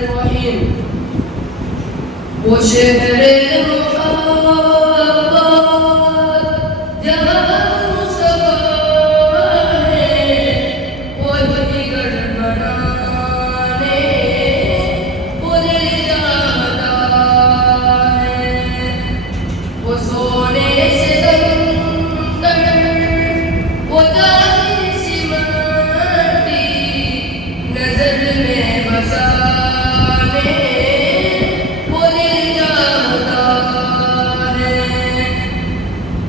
الرحیم. وہ شہر محبت جہاں مصطفیٰ ہے، وہی گھر بنانے وہ دل جاتا ہے. وہ سونے سے دمتر وہ جاتی سی مٹی نظر میں بسانے وہ دل جاتا ہے.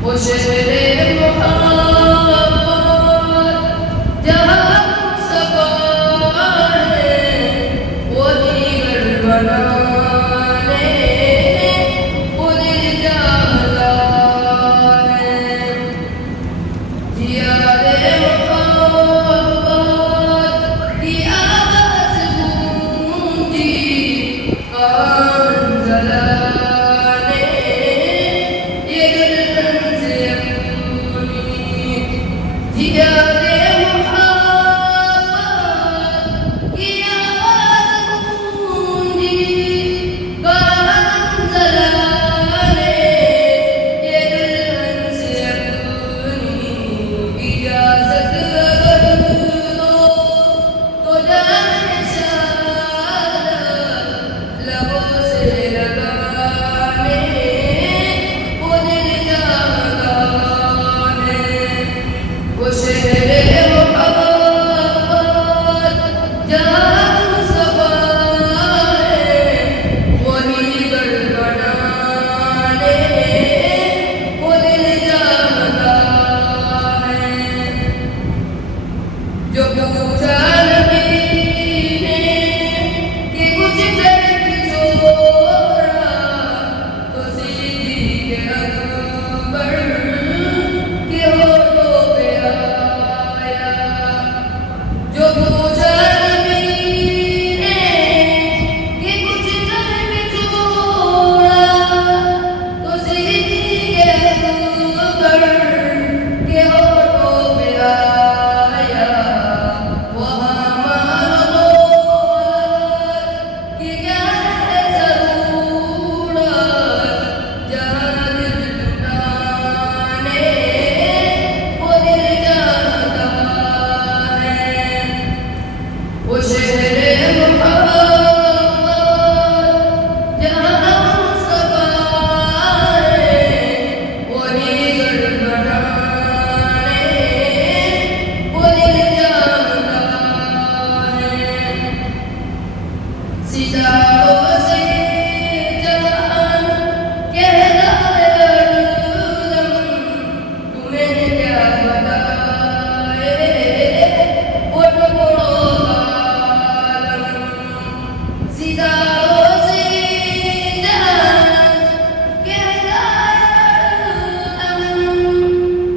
وہ شہر محبت جہاں مصطفیٰ ہے، وہی گھر بنانے وہ دل جاتا ہے. دیار محبت کی آواز گونجی کان جلانے یہ گلشن سے اپنی. دیار محبت کی آواز گونجی کان جلانے یہ گلشن سے اپنی. اجازت اگر دو تو جان شادت لبوں سے لگانے وہ دل جاتا ہے. وہ شہر محبت جہاں مصطفیٰ ہے، وہی گھر بنانے وہ دل جاتا ہے. جو پوچھا نبی نے کہ کچھ درد چھوڑا تو صدیق اکبر کے ہونٹوں پہ آیا. جو پوچھا نبی نے کہ کچھ درد چھوڑا تو صدیق اکبر کے ہونٹوں پہ آیا. وہاں معلومات کہ کیا ہے ضرورت جہاں دل ٹوٹانے وہ دل جاتا ہے. وہ شہر محبت جہاں مصطفیٰ ہے، وہی گھر بنانے وہ دل جاتا ہے. ستاروں سے جہان کہتا ہے ہر دم، تمہیں کیا بتائے وہ ٹکڑوں کا عالم. ستاروں سے جہان کہتا ہے ہر دم،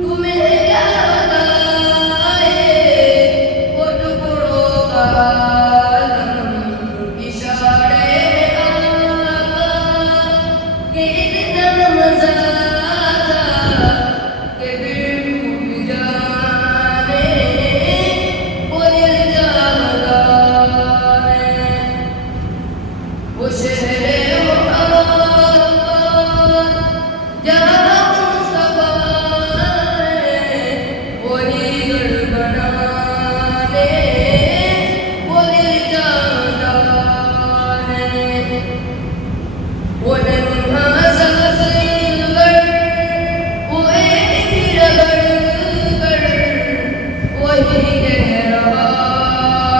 تمہیں کیا بتائے وہ ٹکڑوں کا عالم. اشارے میں آقا کہ اتنا مزہ تھا کہ پھر ٹوٹ جانے وہ دل جاتا ہے. وہ شہر محبت جہاں مصطفیٰ ہے، وہی گھر بنانے وہ دل جاتا ہے. وہ ننھا سا سنگر وہ ایک ہی رگڑ کر وہی کہہ رہا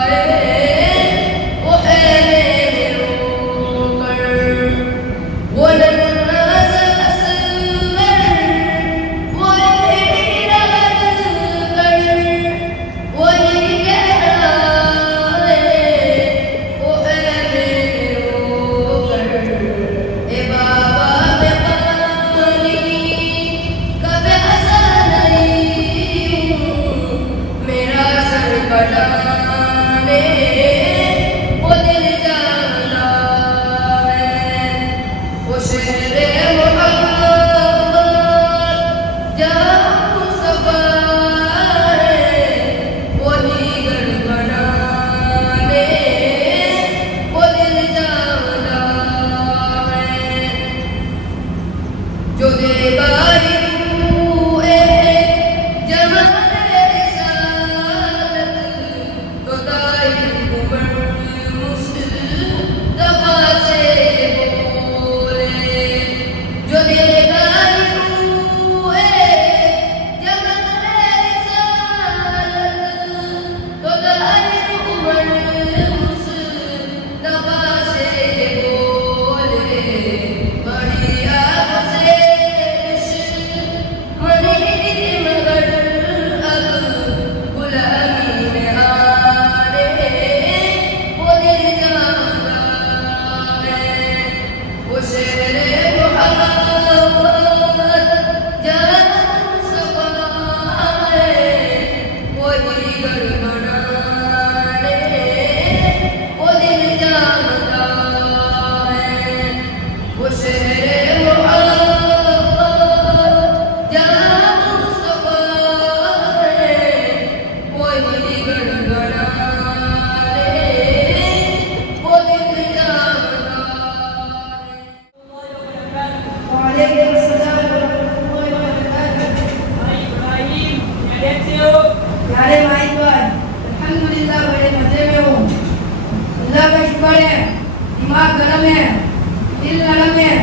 ہے وہ ہے میرے رو کر. وہ ننھا سا سنگر وہ ایک ہی رگڑ کر وہی کہہ رہا ہے وہ ہے میرے رو کر. اے بابا میں پانی کا پیاسا نہیں ہوں، میرا ہے, دماغ گرم ہے, دل نرم ہے,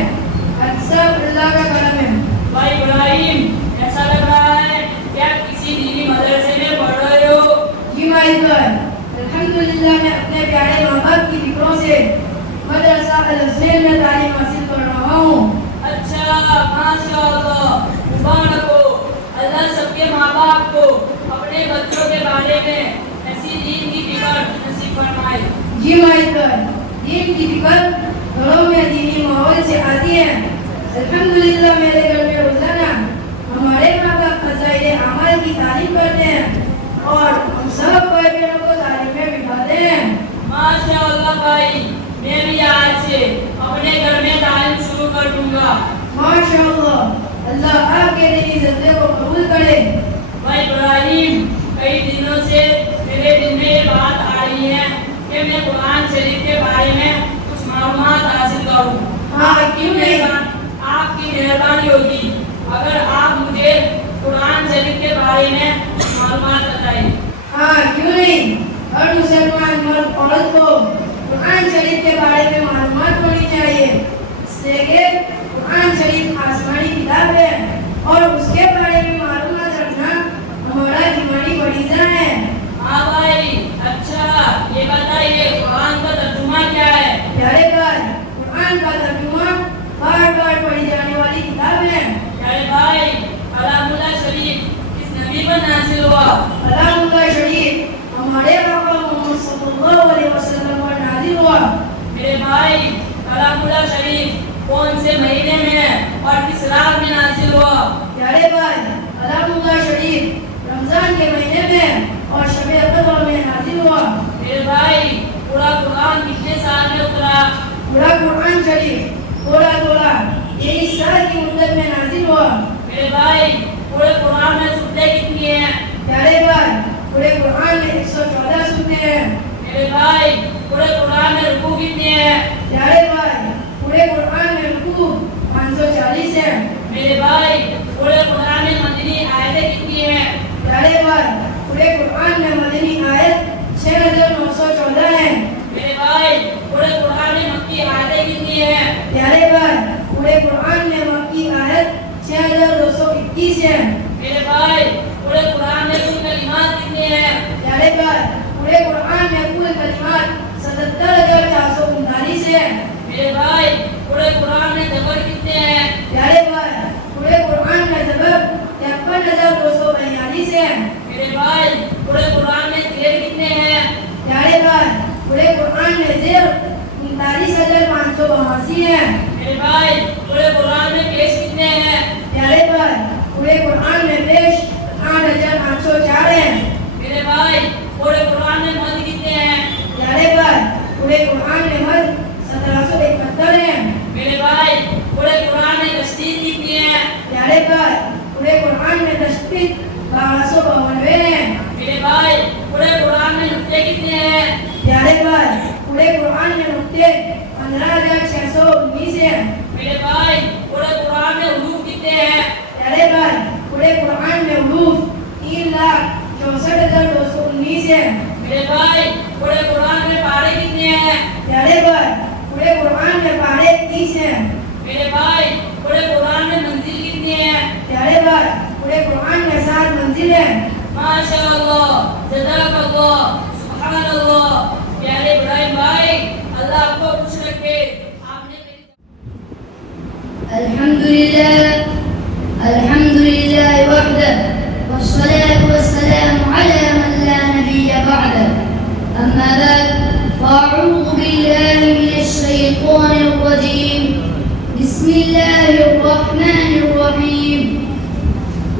سب اللہ کا کرم ہے. بھائی ابراہیم ایسا لگ رہا ہے کیا کسی دینی مدرسے میں پڑھ رہے ہو؟ جی بھائی پر الحمدللہ میں اپنے پیارے ماں باپ کی فکروں سے مدرسہ الحسین میں تعلیم حاصل کر رہا ہوں. اچھا ماشاء اللہ مبارک ہو. اللہ سب کے ماں باپ کو اپنے بچوں کے بارے میں ایسی دین کی فکر نصیب فرمائے. جی بھائی پر دین کی فکر گھروں میں دینی ماحول سے آتی ہے. الحمدللہ میرے گھر میں روزانہ ہمارے ماں باپ فضائل اعمال کی تعلیم کرتے ہیں اور ہم سب بھائی بہنوں کو تعلیم میں بٹھاتے ہیں. ماشاء اللہ بھائی میں بھی آج سے اپنے گھر میں تعلیم شروع کر دوں گا. ماشاء اللہ اللہ آپ کے دینی زندگی کو قبول کرے. بھائی ابراہیم کئی دنوں سے میرے دل میں یہ بات آ رہی ہے کہ میں قرآن شریف کے بارے میں کچھ معلومات حاصل کروں. ہاں کیوں نہیں. آپ کی مہربانی ہوگی اگر آپ مجھے قرآن شریف کے بارے میں معلومات بتائیں. ہاں کیوں نہیں. ہر مسلمان مرد عورت کو قرآن شریف کے بارے میں معلومات ہونی چاہیے. اس لیے کہ قرآن شریف آسمانی کتاب ہے اور اس کے بارے میں معلومات رکھنا ہمارا ایمانی فریضہ ہے. ہاں بھائی اچھا یہ بتائیے قرآن کا ترجمہ کیا ہے؟ پیارے بھائی قرآن کا ترجمہ بار بار پڑھی جانے والی کتاب ہے. پیارے بھائی کلام اللہ شریف کس نبی پر نازل ہوا؟ کلام اللہ شریف ہمارے آقا محمد صلی اللہ علیہ وسلم پر نازل ہوا. میرے بھائی کلام اللہ شریف کون سے مہینے میں اور کس رات میں نازل ہوا؟ پیارے بھائی کلام اللہ شریف رمضان کے مہینے میں اور شب قدر میں نازل ہوا. میرے بھائی پورا قرآن کتنے سال میں اترا؟ پورا قرآن شریف تھوڑا 23 سال کی مدت میں نازل ہوا. میرے بھائی پورے قرآن میں سورتیں کتنی ہیں؟ پیارے بھائی پورے قرآن میں 114 سورتیں ہیں. میرے بھائی پورے قرآن میں رکوع کتنے ہیں؟ پیارے بھائی پورے قرآن میں رکوع 540 ہیں. میرے بھائی پورے قرآن میں مدنی آیتیں کتنی ہیں؟ پیارے بھائی پورے قرآن میں مدنی آیت 6914 ہیں. میرے بھائی پورے قرآن میں مکی آیتیں کتنی ہیں؟ پیارے بھائی پورے قرآن میں مکی آیت 6221 ہیں. میرے بھائی پورے قرآن میں کل کلمات کتنے ہیں؟ پیارے بھائی پورے قرآن میں کل کلمات 77439 ہیں. میرے بھائی پورے قرآن میں زبر کتنے ہیں؟ پیارے بھائی پورے قرآن میں زبر 53242 ہیں. میرے بھائی پورے قرآن میں زیر کتنے ہیں؟ پیارے بھائی پورے قرآن میں زیر 39582 ہیں. میرے بھائی پورے قرآن میں پیش کتنے ہیں؟ پیارے بھائی پورے قرآن میں پیش 8804 ہیں. میرے بھائی پورے قرآن میں مد کتنے ہیں؟ پیارے بھائی پورے قرآن میں مد 1771 ہیں. میرے بھائی پورے قرآن میں تشدید کتنی ہیں؟ پیارے بھائی پورے قرآن میں تشدید 1292 ہیں. میرے بھائی پورے قرآن میں نقطے کتنے ہیں؟ پیارے بھائی پورے قرآن میں نقطے 15619 ہیں. میرے بھائی پورے قرآن میں حروف کتنے ہیں؟ پیارے بھائی پورے قرآن میں حروف 3,64,219 ہیں. میرے بھائی پورے قرآن میں پارے کتنے ہیں؟ پیارے بھائی پورے قرآن میں پارے 30 ہیں. میرے بھائی پورے قرآن میں منزل کتنی ہیں؟ پیارے بھائی پورے قرآن میں 7 منزل ہیں. ماشاء اللہ جزاک اللہ سبحان اللہ. پیارے ابراہیم بھائی اللہ آپ کو خوش رکھے. آپ نے الحمد لله وحده والصلاة والسلام على من لا نبي بعده. أما بعد فأعوذ بالله من الشيطان الرجيم. بسم الله الرحمن الرحيم.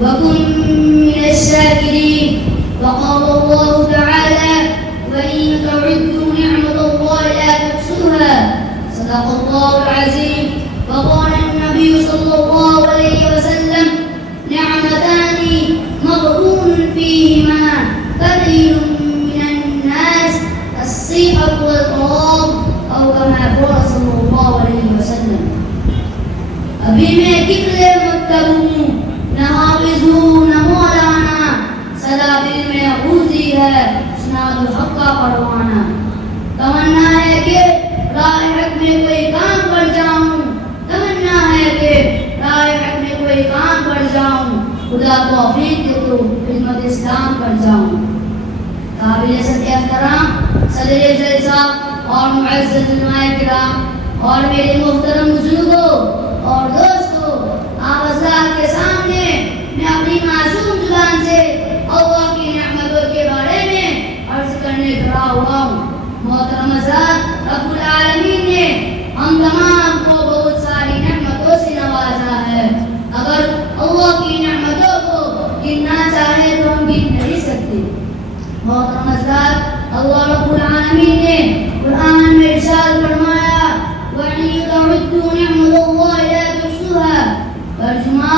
وكن من الشاكرين. وقال الله تعالى وإن تعدوا نعمة الله لا تحصوها. صدق الله العظيم. وقال النبي صلى الله عليه وسلم نعمتان مغبون فيهما كثير من الناس الصحة والطعام أو كما قال صلى الله عليه وسلم. ابھی میں کتنے مکتب ہوں نہ حافظ ہوں نہ مولانا سدا دل میں غوزی ہے اسناد الحق کا پروانا. تمنا ہے کہ توفیق دے تو خدمت اسلام پر جاؤں۔ قابل صدر احترام صدر جلسہ صاحب اور معزز علماء کرام اور میرے محترم بزرگوں اور دوستوں، آپ حضرات کے سامنے میں اپنی معصوم زبان سے اللہ کی نعمتوں کے بارے میں عرض کرنے کھڑا ہوا ہوں۔ محترم حضرات، رب العالمین نے ہم تمام کو بہت ساری نعمتوں سے نوازا ہے۔ اگر اللہ کی نعمتوں کو گننا چاہے تو ہم گن نہیں سکتے۔ محترم حضرات، اللہ رب العالمین نے قرآن میں ارشاد فرمایا وَإِن تَعُدُّوا نِعْمَتَ اللَّهِ لَا تُحْصُوهَا، ترجمہ،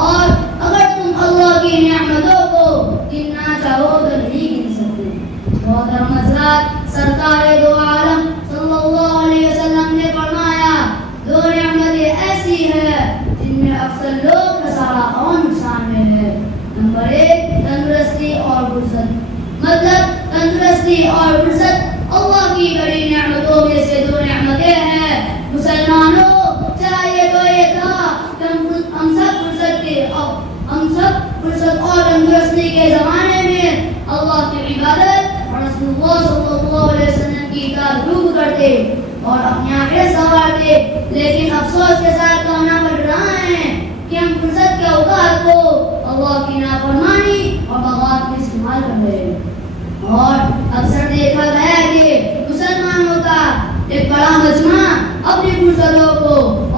اور اگر تم اللہ کی نعمتوں کو گننا چاہو تو نہیں گن سکتے۔ محترم حضرات، سرکار دو عالم صلی اللہ علیہ وسلم نے فرمایا دو نعمتیں ایسی ہیں جن میں اکثر لوگ خسارہ اور نقصان میں ہے۔ نمبر 1 تندرستی اور فرصت۔ مطلب تندرستی اور فرصت اللہ کی بڑی نعمتوں میں سے دو نعمتیں ہیں۔ مسلمانوں، چاہیے تو یہ تھا کہ ہم سب فرصت اور تندرستی کے زمانے میں اللہ کی عبادت اور رسول اللہ صلی اللہ علیہ وسلم کی اطاعت خوب کرتے اور اپنی آخرت سنوارتے، لیکن افسوس کے ساتھ کہنا پڑ رہا ہے کہ ہم فرصت کے اوقات کو اللہ کی نافرمانی اور بغاوت میں استعمال کر رہے ہیں۔ اور اکثر دیکھا گیا کہ مسلمانوں کا ایک بڑا مجمع اپنی فرصتوں کو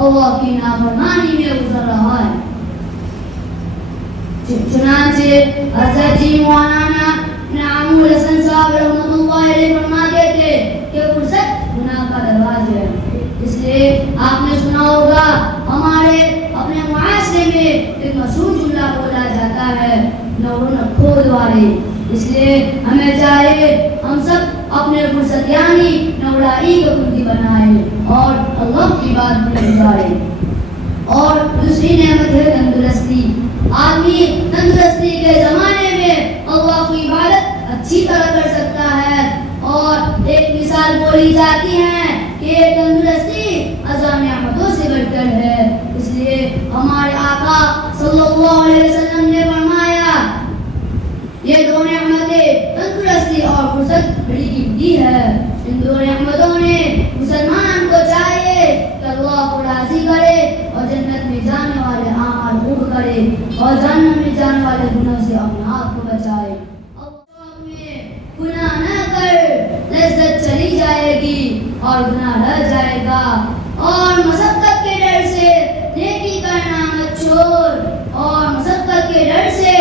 اللہ کی نافرمانی میں گزر رہا ہے۔ چنانچہ حضرت جی مولانا نعیم الحسن صاحب رحمۃ اللہ علیہ فرماتے تھے کہ فرصت گناہ کا دروازہ ہے۔ اس لیے آپ نے سنا ہوگا ہمارے اپنے معاشرے میں ایک مشہور جملہ بولا جاتا ہے نورو نہ کھود والے۔ اس لیے ہمیں چاہیے ہم سب اپنے فرصت یعنی نوڑائی کو کنجی بنائیں اور اللہ کی بات میں گزاریں۔ اور دوسری نعمت ہے تندرستی۔ آدمی تندرستی کے زمانے میں اللہ کی عبادت اچھی طرح کر سکتا ہے، اور ایک مثال بولی جاتی ہے کہ تندرستی اعظم نعمتوں سے بڑھ کر ہے۔ اس لیے ہمارے آقا صلی اللہ علیہ وسلم نے فرمایا یہ دو نعمتیں تندرستی اور فرصت بڑی قیمتی ہے۔ ان دو نعمتوں نے مسلمان کو چاہیے کہ اللہ کو راضی کرے اور جنت میں جانے والے اعمال خوب کرے اور جہنم میں جانے والے گناہوں سے اپنے آپ کو بچائے۔ اللہ میں گناہ نہ کر، لذت چلی جائے گی اور گناہ رہ جائے گا، اور مشقت کے ڈر سے نیکی کرنا مت چھوڑ، اور مشقت کے ڈر سے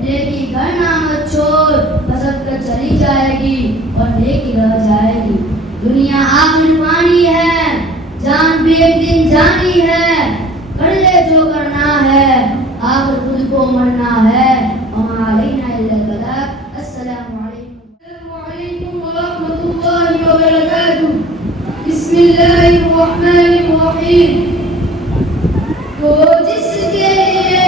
نیکی کرنا مت چھوڑ، مشقت چلی جائے گی اور نیکی رہ جائے گی۔ دنیا آخر فانی ہے، جان بھی ایک دن جانی ہے، کر لے جو کرنا ہے، آخر خود کو مرنا ہے۔ وما علینا الا البلاغ۔ السلام علیکم ورحمۃ اللہ وبرکاتہ۔ بسم اللہ الرحمن الرحیم۔ وہ جس کے لیے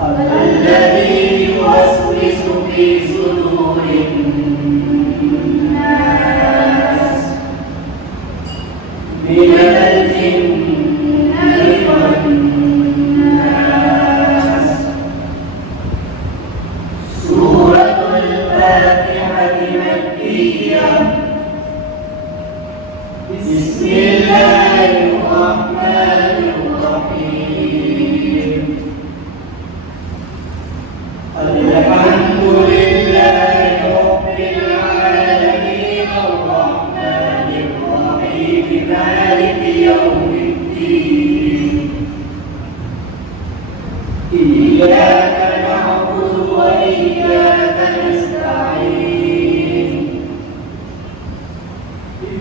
الذي يوسوس في صدور الناس من الجنة والناس. سورة الفاتحة مكية. بسم الله الرحمن الرحيم. الحمد لله رب العالمين الرحمن الرحيم مالك يوم الدين. إياك نعبد وإياك نستعين.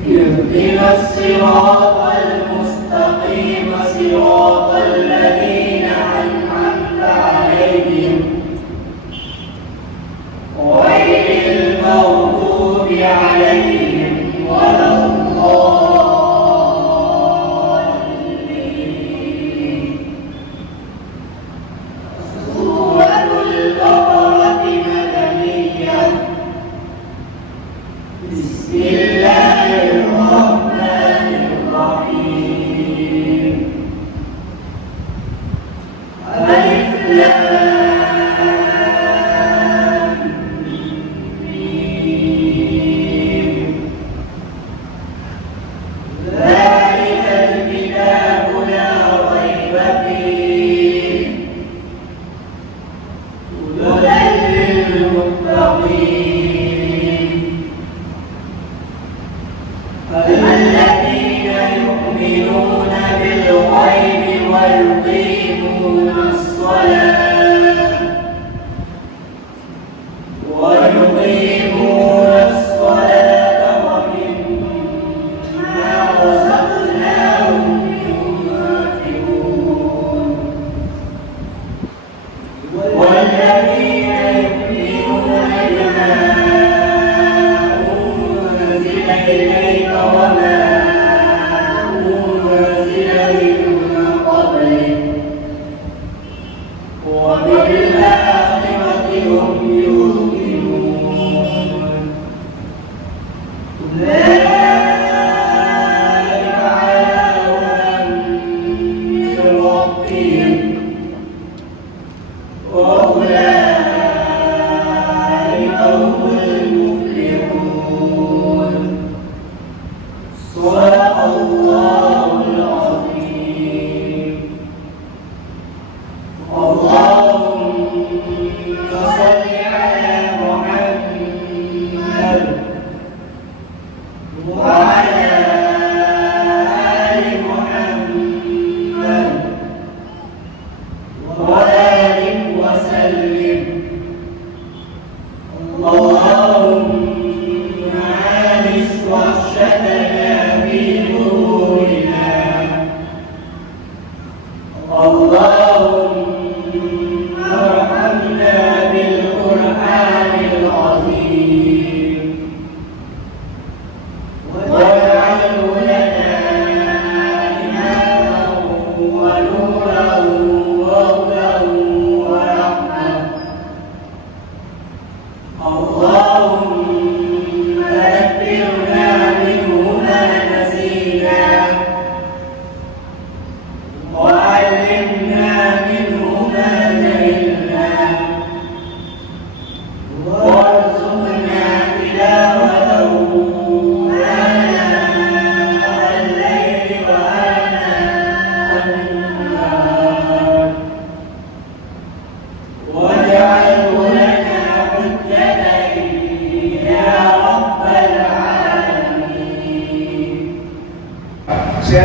اهدنا الصراط المستقيم صراط الذين أنعمت عليهم غير المغضوب عليهم ولا الضالين. سورة البقرة مدنية. بسم الله الرحمن الرحيم. ألف لام ميم. ذلك الكتاب لا ريب فيه هدى للمتقين الذين يؤمنون بالغيب ويقيمون الصلاة ومما رزقناهم ينفقون والذين يؤمنون بما أنزل إليك وما أنزل من قبلك وبالآخرة هم يوقنون. أولئك على هدى من ربهم وأولئك هم المفلحون. صدق الله العظيم. اللهم صل على محمد وعلى آل محمد وبارك وسلم. اللهم آنس وحشتنا في قبورنا. اللهم ارحمنا بالقرآن العظيم واجعله لنا إماما ونورا وهدى ورحمة. اللهم ذكرنا منه ما نسينا وعلمنا منه ما جهلنا وارزقنا تلاوته آناء الليل وآناء النهار واجعله لنا حجة يا رب العالمين. 6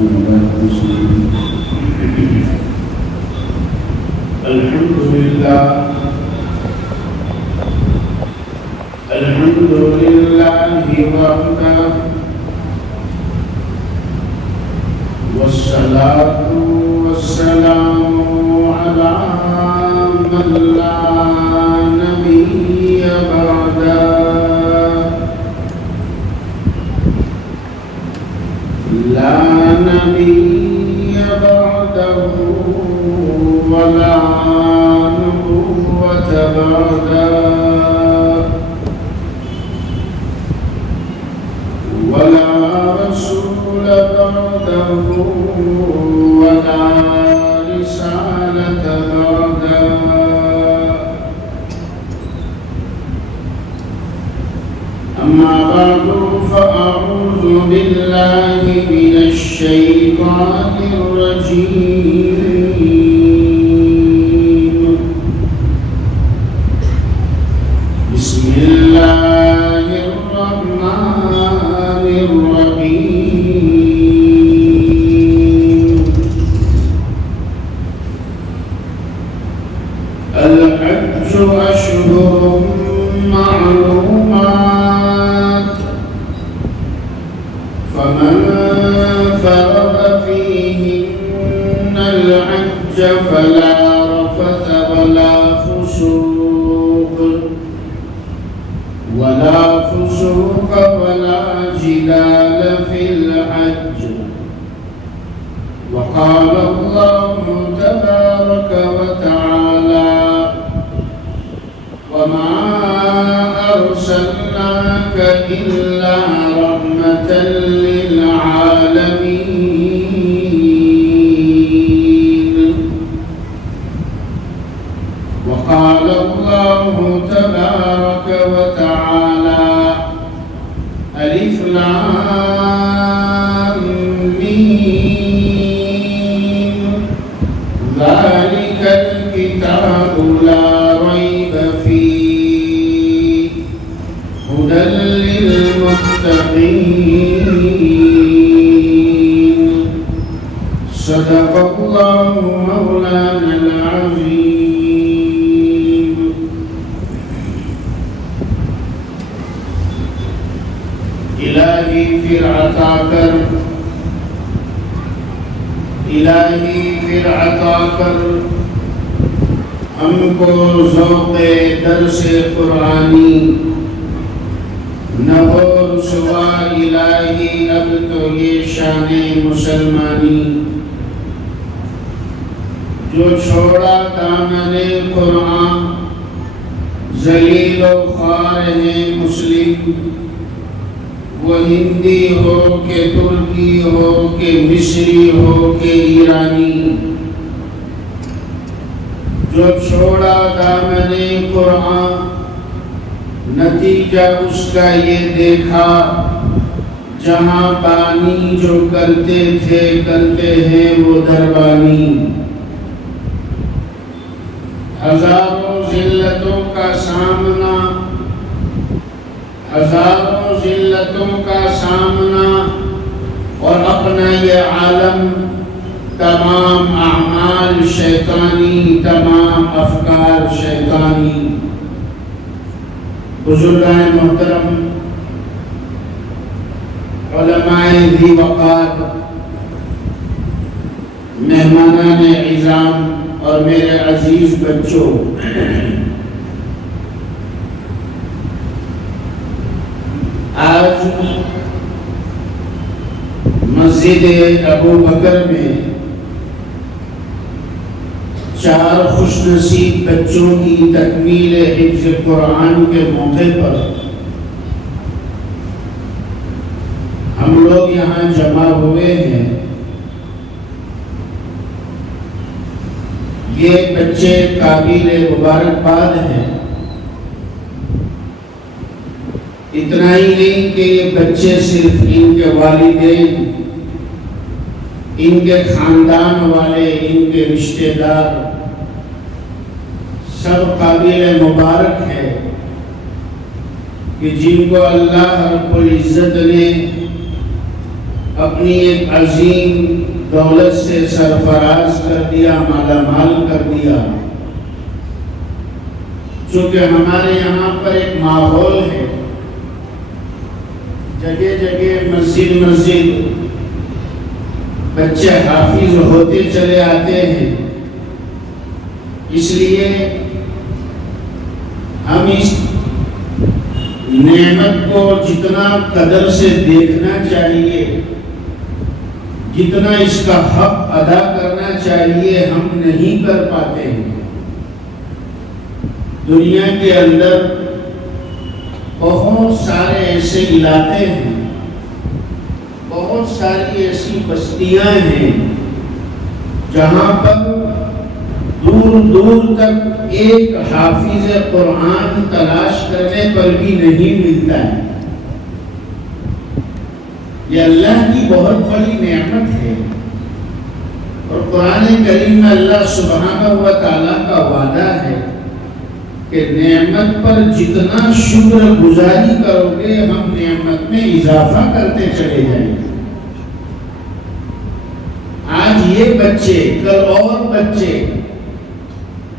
الحمد لله وحده والصلاة والسلام على من لا نبي بعده لا نبي بعده ولا نبوة بعده ولا رسول بعده ولا رسالة بعده أما بعد فأعوذ بالله من الشيطان الرجيم بسم الله الرحمن الرحيم الحج أشهر معلومات فمن فرض فيهن الحج فلا رفث ولا فسوق ولا جدال في الحج وقال الله تبارك وتعالى وما أرسلناك إلا رحمة للعالمين وقال الله تبارك وتعالى ألف لام ميم ذلك الكتاب لا ريب فيه هدى للمتقين صدق الله مولانا العظيم. الہی پھر عطا کر ہم کو ذوق درس قرآنی نہ ہو رسوا الہی اب تو یہ شان مسلمانی جو چھوڑا دامن قرآن ذلیل و خوار ہیں مسلم وہ ہندی ہو کہ ترکی ہو کہ مصری ہو کہ ایرانی جو چھوڑا دامن قرآن نتیجہ اس کا یہ دیکھا جہاں بانی جو کرتے ہیں وہ دربانی ہزاروں ذلتوں کا سامنا اور اپنا یہ عالم تمام اعمال شیطانی تمام افکار شیطانی. بزرگان محترم علماء ذی وقار مہمانان عظام اور میرے عزیز بچوں آج مسجد ابو بکر میں 4 خوش نصیب بچوں کی تکمیل حفظ قرآن کے موقع پر ہم لوگ یہاں جمع ہوئے ہیں. یہ بچے قابل مبارکباد ہیں. اتنا ہی نہیں کہ یہ بچے صرف ان کے والدین ان کے خاندان والے ان کے رشتہ دار سب قابل مبارک ہے کہ جن کو اللہ رب العزت نے اپنی ایک عظیم دولت سے سرفراز کر دیا، مالا مال کر دیا. چونکہ ہمارے یہاں پر ایک ماحول ہے، جگہ جگہ مسجد بچے حافظ ہوتے چلے آتے ہیں. اس لیے ہم اس نعمت کو جتنا قدر سے دیکھنا چاہیے، جتنا اس کا حق ادا کرنا چاہیے، ہم نہیں کر پاتے ہیں. دنیا کے اندر بہت سارے ایسے علاقے ہیں، بہت ساری ایسی بستیاں ہیں جہاں پر دور دور تک ایک حافظ قرآن تلاش کرنے پر بھی نہیں ملتا ہے. یہ اللہ کی بہت بڑی نعمت ہے، اور قرآن کریم میں اللہ سبحانہ و تعالیٰ کا وعدہ ہے کہ نعمت پر جتنا شکر گزاری کرو گے ہم نعمت میں اضافہ کرتے چلے جائیں گے. آج یہ بچے، کل اور بچے،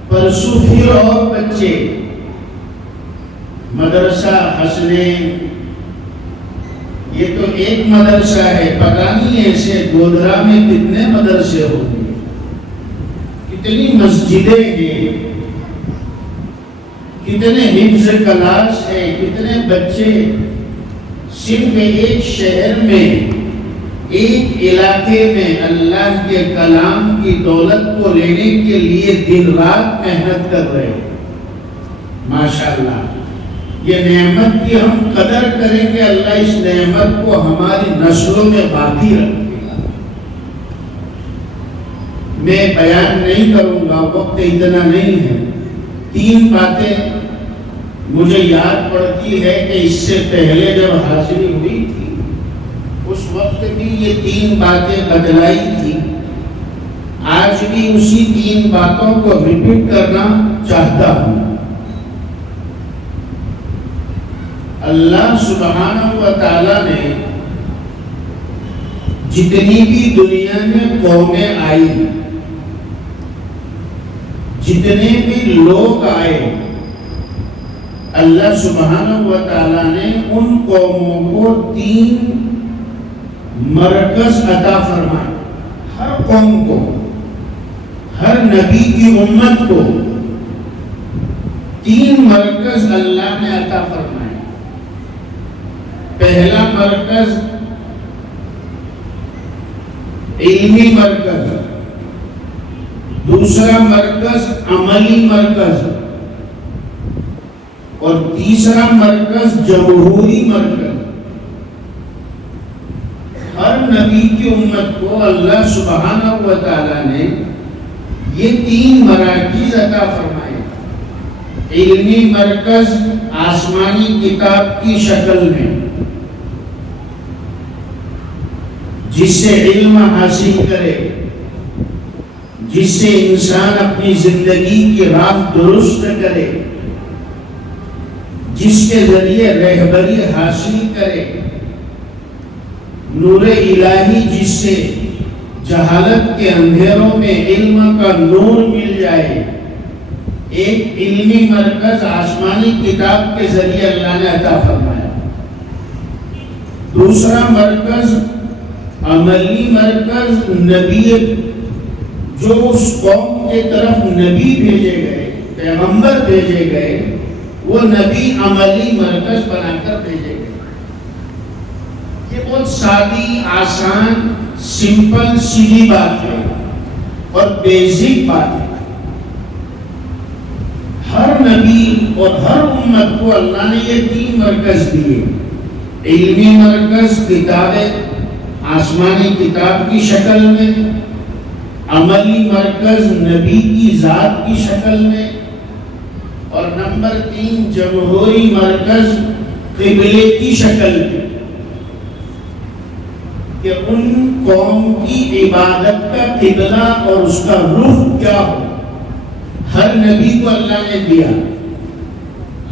پرسوں پھر اور بچے مدرسہ حسنین. یہ تو ایک مدرسہ ہے، پتہ نہیں ایسے گودرا میں کتنے مدرسے ہوں گے، کتنی مسجدیں ہیں، کتنے حفظ کلاس ہیں، کتنے بچے صرف ایک شہر میں، ایک علاقے میں اللہ کے کلام کی دولت کو لینے کے لیے دن رات محنت کر رہے ہیں. ماشاءاللہ، یہ نعمت کی ہم قدر کریں گے، اللہ اس نعمت کو ہماری نسلوں میں باقی رکھے گا. میں بیان نہیں کروں گا، وقت اتنا نہیں ہے. 3 باتیں مجھے یاد پڑتی ہے کہ اس سے پہلے جب حاضری ہوئی تھی اس وقت بھی یہ 3 باتیں بتلائی تھی. آج بھی اسی 3 باتوں کو ریپیٹ کرنا چاہتا ہوں. اللہ سبحانہ و تعالیٰ نے جتنی بھی دنیا میں قومیں آئی، جتنے بھی لوگ آئے، اللہ سبحانہ و تعالیٰ نے ان قوموں کو 3 مرکز عطا فرمائے. ہر قوم کو، ہر نبی کی امت کو 3 مرکز اللہ نے عطا فرمائے. پہلا مرکز علمی مرکز، دوسرا مرکز عملی مرکز، اور تیسرا مرکز جمہوری مرکز. ہر نبی کی امت کو اللہ سبحانہ و تعالیٰ نے یہ 3 مراکز عطا فرمائے. علمی مرکز آسمانی کتاب کی شکل میں، جس سے علم حاصل کرے، جس سے انسان اپنی زندگی کی راہ درست کرے، جس کے ذریعے رہبری حاصل کرے. نور الہی جس سے جہالت کے اندھیروں میں علم کا نور مل جائے. ایک علمی مرکز آسمانی کتاب کے ذریعے اللہ نے عطا فرمایا. دوسرا مرکز عملی مرکز، نبی جو اس قوم کے طرف نبی بھیجے گئے، پیغمبر بھیجے گئے، وہ نبی عملی مرکز بنا کر بھیجے گئے. یہ بہت سادی، آسان، سمپل، سیدھی بات ہے اور بیسک بات ہے. ہر نبی اور ہر امت کو اللہ نے یہ 3 مرکز دیے. علمی مرکز کتابیں آسمانی کتاب کی شکل میں، عملی مرکز نبی کی ذات کی شکل میں، اور نمبر 3 جمہوری مرکز قبلے کی شکل میں، کہ ان قوم کی عبادت کا قبلہ اور اس کا رخ کیا ہو. ہر نبی کو اللہ نے دیا.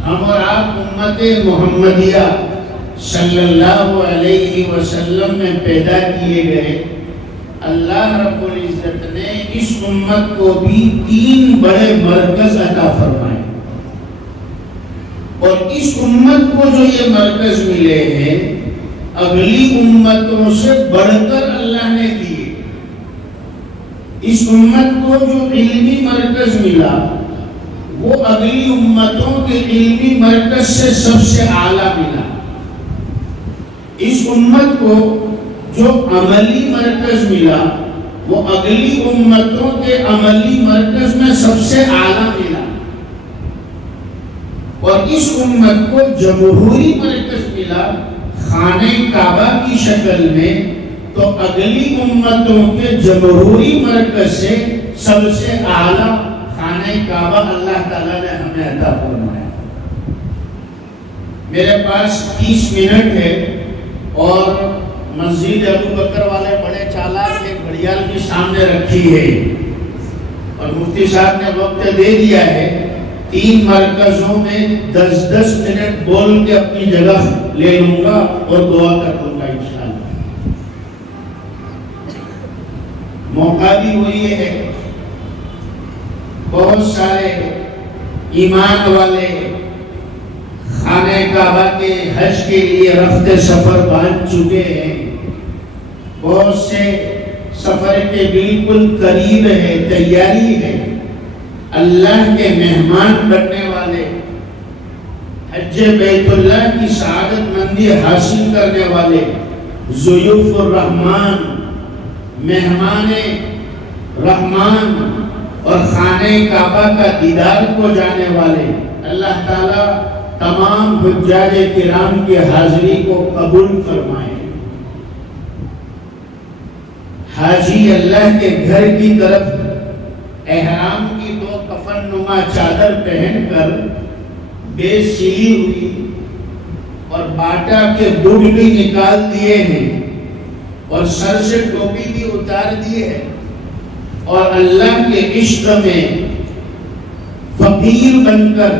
ہم اور آپ امت محمدیہ صلی اللہ علیہ وسلم میں پیدا کیے گئے، اللہ رب العزت نے اس امت کو بھی 3 بڑے مرکز عطا فرمائے، اور اس امت کو جو یہ مرکز ملے ہیں اگلی امتوں سے بڑھ کر اللہ نے دیے۔ اس امت کو جو علمی مرکز ملا وہ اگلی امتوں کے علمی مرکز سے سب سے اعلیٰ ملا۔ اس امت کو جو عملی مرکز ملا وہ اگلی امتوں کے عملی مرکز میں سب سے اعلیٰ ملا، اور اس امت کو جمہوری مرکز ملا خانہ کعبہ کی شکل میں، تو اگلی امتوں کے جمہوری مرکز سے سب سے اعلیٰ خانہ کعبہ اللہ تعالیٰ نے ہمیں عطا فرمایا۔ میرے پاس 30 منٹ ہے، اور مسجد ابو بکر والے بڑے چالاک ایک گھڑیال بھی سامنے رکھی ہے، اور مفتی صاحب نے وقت دے دیا ہے 3 مرکزوں میں 10-10 منٹ بول کے اپنی جگہ لے لوں گا اور دعا کر دوں گا انشاءاللہ۔ موقع بھی وہی ہے، بہت سارے ایمان والے خانہ کعبہ کے حج کے لیے رفت سفر باندھ چکے ہیں، بہت سے سفر کے بالکل قریب ہے، تیاری ہے، اللہ کے مہمان بننے والے، حج بیت اللہ کی سعادت مندی حاصل کرنے والے، ضیوف الرحمان، مہمان رحمان اور خانہ کعبہ کا دیدار کو جانے والے، اللہ تعالیٰ تمام حجاج کرام کی حاضری کو قبول فرمائے۔ حاجی اللہ کے گھر کی طرف احرام کی 2 کفن نما چادر پہن کر بے سلی ہوئی اور باٹا کے بڑ بھی نکال دیے ہیں، اور سر سے ٹوپی بھی اتار دیے ہیں، اور اللہ کے عشق میں فقیر بن کر،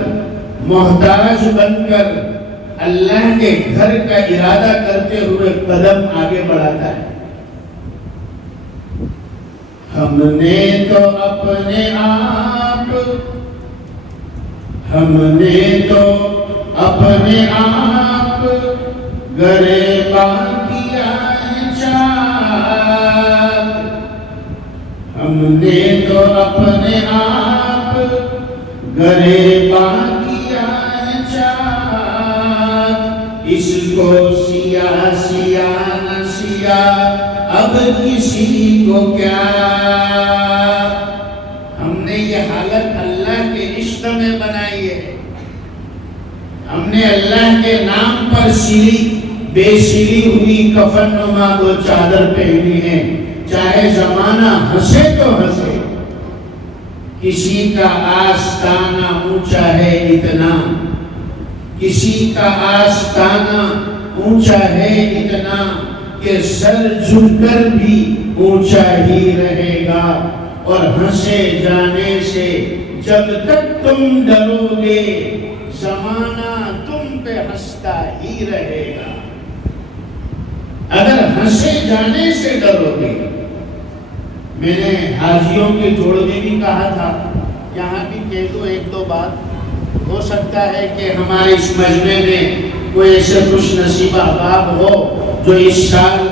محتاج بن کر اللہ کے گھر کا ارادہ کرتے ہوئے قدم آگے بڑھاتا ہے۔ ہم نے تو اپنے آپ گریباں کیا ہے چاک، ہم نے تو اپنے آپ گریباں کیا ہے چاک، اس کو سیاہ سیاہ نہ سیاہ اب کسی کو کیا۔ ہم نے یہ حالت اللہ کے عشق میں بنائی ہے، ہم نے اللہ کے نام پر بے سلی ہوئی کفن نما 2 چادر پہنی ہے، چاہے زمانہ ہنسے تو ہنسے، کسی کا آستانہ اونچا ہے اتنا، کسی کا آستانہ اونچا ہے اتنا کہ سر جھک کر بھی اونچا ہی رہے گا، اور ہنسے جانے سے جب تک تم ڈرو گے زمانہ تم پہ ہنستا ہی رہے گا۔ اگر ہنسے جانے سے ڈرو گے، میں نے حاجیوں کے جوڑ میں بھی کہا تھا، یہاں بھی کہہ دو 1-2 بات، ہو سکتا ہے کہ ہمارے اس مجمع میں کوئی ایسے خوش نصیب احباب ہو جو اس سال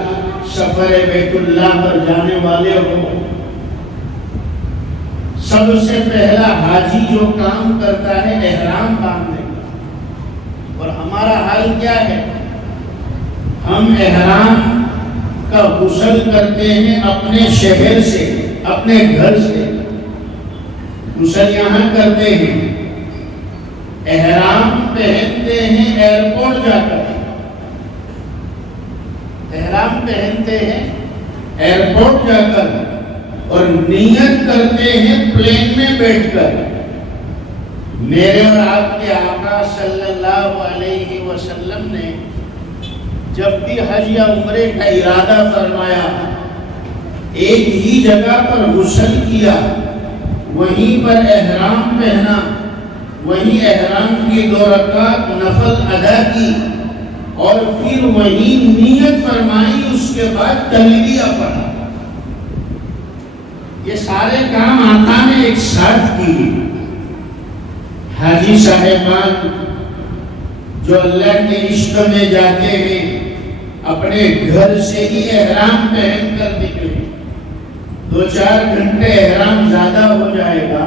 سفر بیت اللہ پر جانے والے ہو۔ سب سے پہلا حاجی جو کام کرتا ہے احرام باندھنے کا، اور ہمارا حال کیا ہے؟ ہم احرام کا غسل کرتے ہیں اپنے شہر سے، اپنے گھر سے، غسل یہاں کرتے ہیں، احرام پہنتے ہیں ایئرپورٹ جا کر، احرام پہنتے ہیں ایئرپورٹ جا کر، اور نیت کرتے ہیں پلین میں بیٹھ کر۔ میرے اور آپ کے آقا صلی اللہ علیہ وسلم نے جب بھی حج یا عمرے کا ارادہ فرمایا، ایک ہی جگہ پر غسل کیا، وہیں پر احرام پہنا، وہیں احرام کی 2 رکعت نفل ادا کی، اور پھر وہی نیت فرمائی، اس کے بعد تلبیہ پڑھا۔ یہ سارے کام آقا نے ایک ساتھ کیے۔ حاجی صاحبان جو اللہ کے عشق میں جاتے ہیں، اپنے گھر سے ہی احرام پہن کر نکلے، 2-4 گھنٹے احرام زیادہ ہو جائے گا،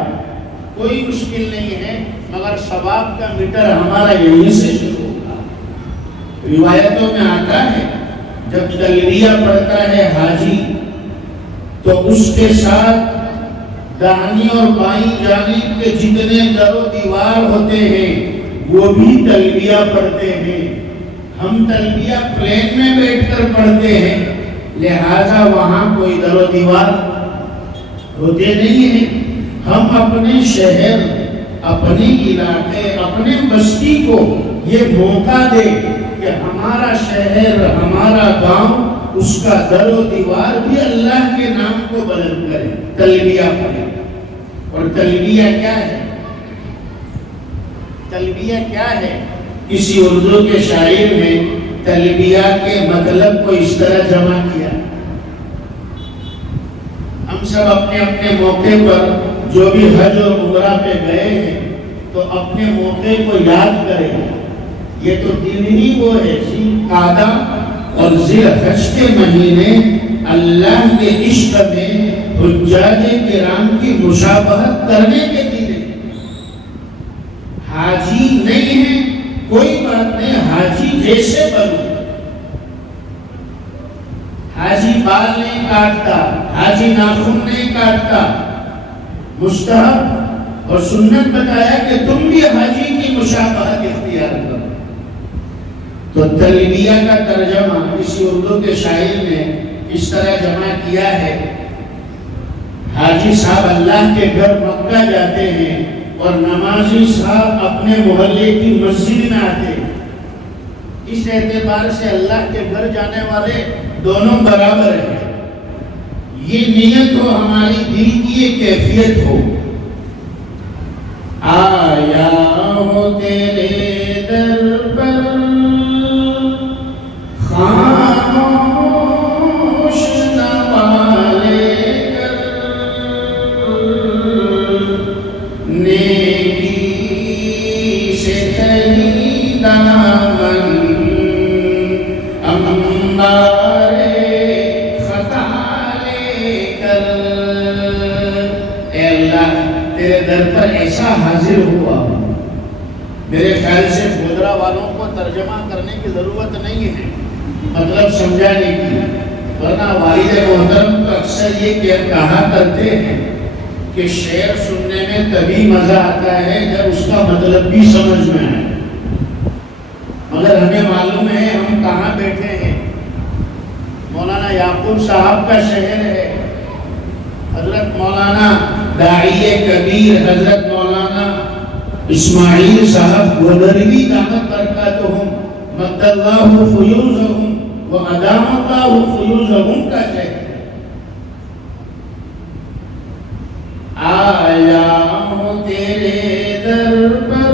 کوئی مشکل نہیں ہے، مگر ثواب کا میٹر ہمارا یہیں سے شروع ہوگا۔ روایتوں میں آتا ہے جب تلبیہ پڑھتا ہے حاجی تو اس کے ساتھ داہنی اور بائیں جانب کے جتنے در و دیوار ہوتے ہیں وہ بھی تلبیہ پڑھتے ہیں۔ ہم تلبیہ پلین میں بیٹھ کر پڑھتے ہیں، لہذا وہاں کوئی در و دیوار ہوتے نہیں ہیں۔ ہم اپنے شہر، اپنے علاقے، اپنے بستی کو یہ موقع دے کہ ہمارا شہر، ہمارا گاؤں، اس کا در و دیوار بھی اللہ کے نام کو بلند کرے، تلبیہ پڑھے۔ اور تلبیہ کیا ہے؟ تلبیہ کیا ہے؟ کسی اردو کے شاعر نے تلبیہ کے مطلب کو اس طرح جمع کیا۔ ہم سب اپنے اپنے موقع پر جو بھی حج اور عمرہ پہ گئے ہیں تو اپنے موقع کو یاد کریں۔ یہ تو دن ہی وہ ہے ذوالقعدہ اور ذی الحج کے مہینے اللہ کے عشق میں حجاج کرام کی مشابہت کرنے کے دن۔ حاجی نہیں ہے کوئی بات نہیں، حاجی جیسے بنو۔ حاجی بال نہیں کاٹتا، حاجی ناخن نہیں کاٹتا، مستحب اور سنت بتایا کہ تم بھی حاجی کی مشابہت اختیار کرو۔ تو تلبیہ کا ترجمہ کسی اردو کے شاعر نے اس طرح جمع کیا ہے۔ حاجی صاحب اللہ کے گھر مکہ جاتے ہیں اور نمازی صاحب اپنے محلے کی مسجد میں آتے ہیں۔ اس اعتبار سے اللہ کے گھر جانے والے دونوں برابر ہیں۔ یہ نیت ہو، ہماری دل کی یہ کیفیت ہو، آیا ہو تیرے در پر خاموش نوالے کر، نیکی سے تہی دامن انبار خطا لے کر۔ اے اللہ تیرے در پر ایسا حاضر ہوا۔ میرے خیال سے گودرا والوں کو ترجمہ کرنے کی ضرورت نہیں ہے، مطلب سمجھانے کی، ورنہ والد محترم تو اکثر یہ کہا کرتے ہیں کہ شعر سننے میں تبھی مزہ آتا ہے جب اس کا مطلب بھی سمجھ میں آئے۔ مگر ہمیں معلوم ہے ہم کہاں بیٹھے ہیں۔ مولانا یعقوب صاحب کا شہر ہے، حضرت مولانا داعی کبیر حضرت مولانا اسماعیل صاحب گودروی دامت برکاتہم مد اللہ فیوزہم و ادام اللہ فیوزہم کا شہر ہے۔ آیا ہوں تیرے در پر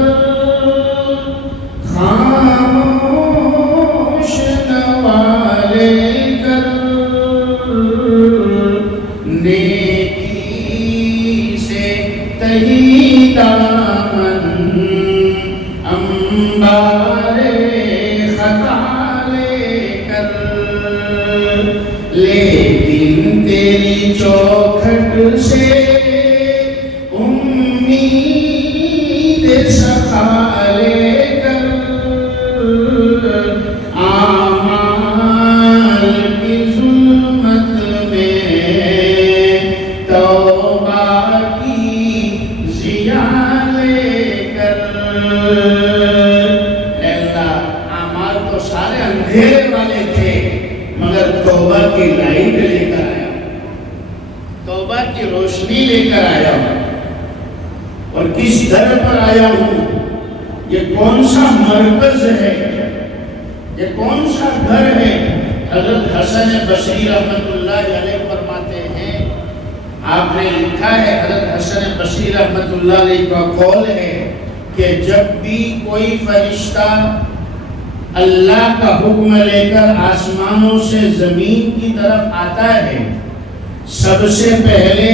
خاموش نوالے کر، نیکی سے تہی دامن انبار خطا لے کر، لیکن تیری چوکھٹ سے امید سخا لے کر، اعمال کی ظلمت میں توبہ کی ضیاء لے کر۔ اے اللہ اعمال تو سارے اندھیرے والے تھے مگر توبہ کی لائٹ لے کر آیا، توبہ کی روشنی لے کر آیا ہوں۔ اور کس گھر پر آیا ہوں، یہ کون سا مرکز ہے، یہ کون سا گھر ہے؟ حضرت حسن بصری رحمت اللہ علیہ فرماتے ہیں، آپ نے لکھا ہے، حضرت حسن بصری رحمت اللہ علیہ کا قول ہے کہ جب بھی کوئی فرشتہ اللہ کا حکم لے کر آسمانوں سے زمین کی طرف آتا ہے، سب سے پہلے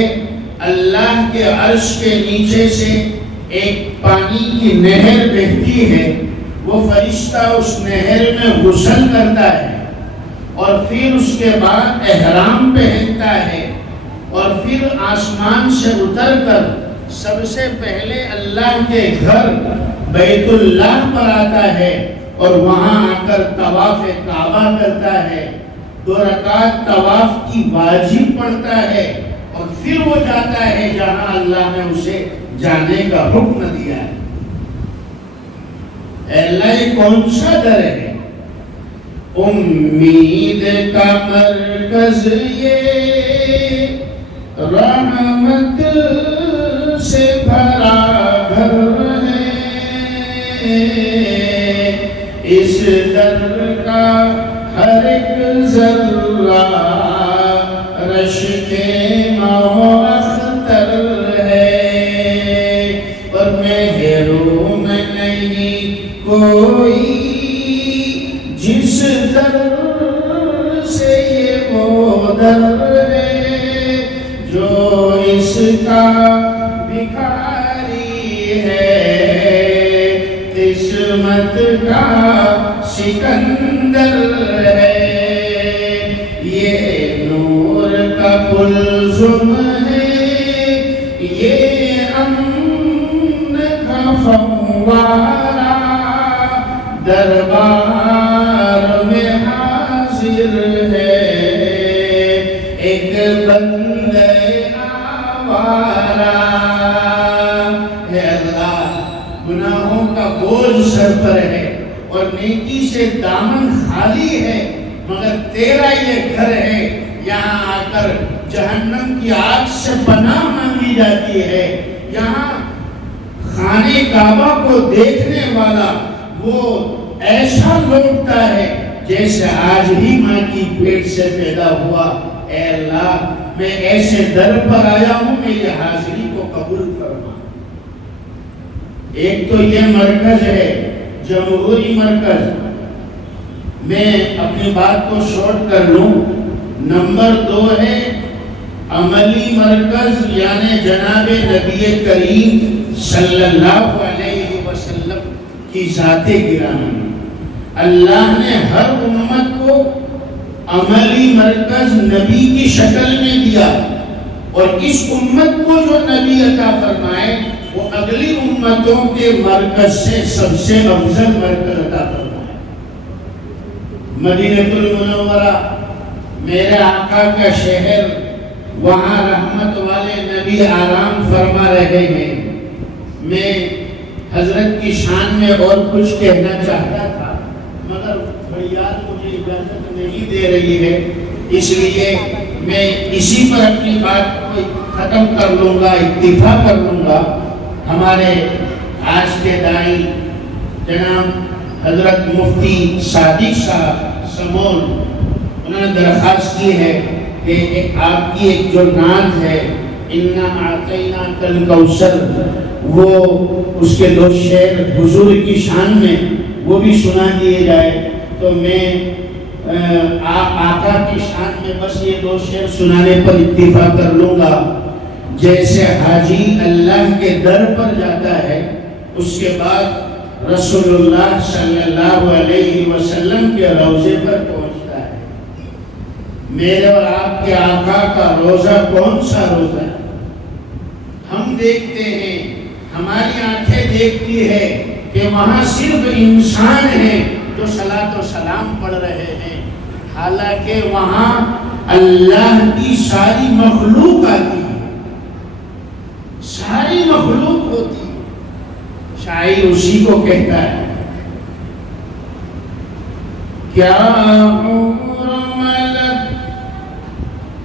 اللہ کے عرش کے نیچے سے ایک پانی کی نہر بہتی ہے، وہ فرشتہ اس نہر میں غسل کرتا ہے اور پھر اس کے بعد احرام پہنتا ہے اور پھر آسمان سے اتر کر سب سے پہلے اللہ کے گھر بیت اللہ پر آتا ہے اور وہاں آ کر طواف کعبہ کرتا ہے، 2 رکعت طواف کی واجب پڑھتا ہے اور پھر وہ جاتا ہے جہاں اللہ نے اسے جانے کا حکم دیا ہے۔ اے اللہ، یہ کون سا در ہے؟ امید کا مرکز یہ رحمت سے بھرا گھر ہے، اس در کا ہر ایک ذرہ رش کے اختر ہے، اور محروم نہیں کوئی جس در سے یہ وہ در ہے جو اس کا بھکاری ہے، قسمت کا سکندر ہے، یہ نور کا کلثوم ہے، یہ امن کا فوارہ دربار میں حاضر ہے، ایک بندہ آوارہ۔ اے اللہ، گناہوں کا بوجھ سر پر ہے اور نیکی سے دامن خالی ہے، مگر تیرا یہ گھر ہے، یہاں آ کر جہنم کی آگ سے پناہ مانگی جاتی ہے، یہاں خانے کعبہ کو دیکھنے والا وہ ایسا لوٹتا ہے جیسے آج ہی ماں کی پیٹ سے پیدا ہوا۔ اے اللہ، میں ایسے در پر آیا ہوں، میری حاضری کو قبول فرما۔ ایک تو یہ مرکز ہے، جمہوری مرکز، میں اپنی بات کو شارٹ کر لوں۔ نمبر 2 ہے عملی مرکز، یعنی جناب نبی کریم صلی اللہ علیہ وسلم کی ذات گرامی۔ اللہ نے ہر امت کو عملی مرکز نبی کی شکل میں دیا، اور اس امت کو جو نبی عطا فرمائے وہ اگلی امتوں کے مرکز سے سب سے افضل مرکز عطا فرمائے۔ مدینہ المنورہ میرے آقا کا شہر، وہاں رحمت والے نبی آرام فرما رہے ہیں۔ میں حضرت کی شان میں اور کچھ کہنا چاہتا تھا، مگر بھیاد مجھے اجازت نہیں دے رہی ہے، اس لیے میں اسی پر اپنی بات کو ختم کر لوں گا، اکتفا کر لوں گا۔ ہمارے آج کے دائی جناب حضرت مفتی صادق صاحب سمول، انہوں نے درخواست کی ہے کہ آپ کی ایک جو نعت ہے اِنَّا أَعْطَيْنَاكَ الْكَوْثَرَ، وہ اس کے 2 شعر حضور کی شان میں وہ بھی سنا دیے جائے، تو میں آپ آقا کی شان میں بس یہ 2 شعر سنانے پر اکتفا کر لوں گا۔ جیسے حاجی اللہ کے در پر جاتا ہے، اس کے بعد رسول اللہ صلی اللہ علیہ وسلم کے روضے پر پہنچتا ہے۔ میرے اور آپ کے آقا کا روزہ کون سا روزہ ہے؟ ہم دیکھتے ہیں، ہماری آنکھیں دیکھتی ہے کہ وہاں صرف انسان ہیں جو صلاۃ و سلام پڑھ رہے ہیں، حالانکہ وہاں اللہ کی ساری مخلوق آتی ہے، ساری مخلوق ہوتی ہے۔ شاعر اسی کو کہتا ہے، کیا حور ملک،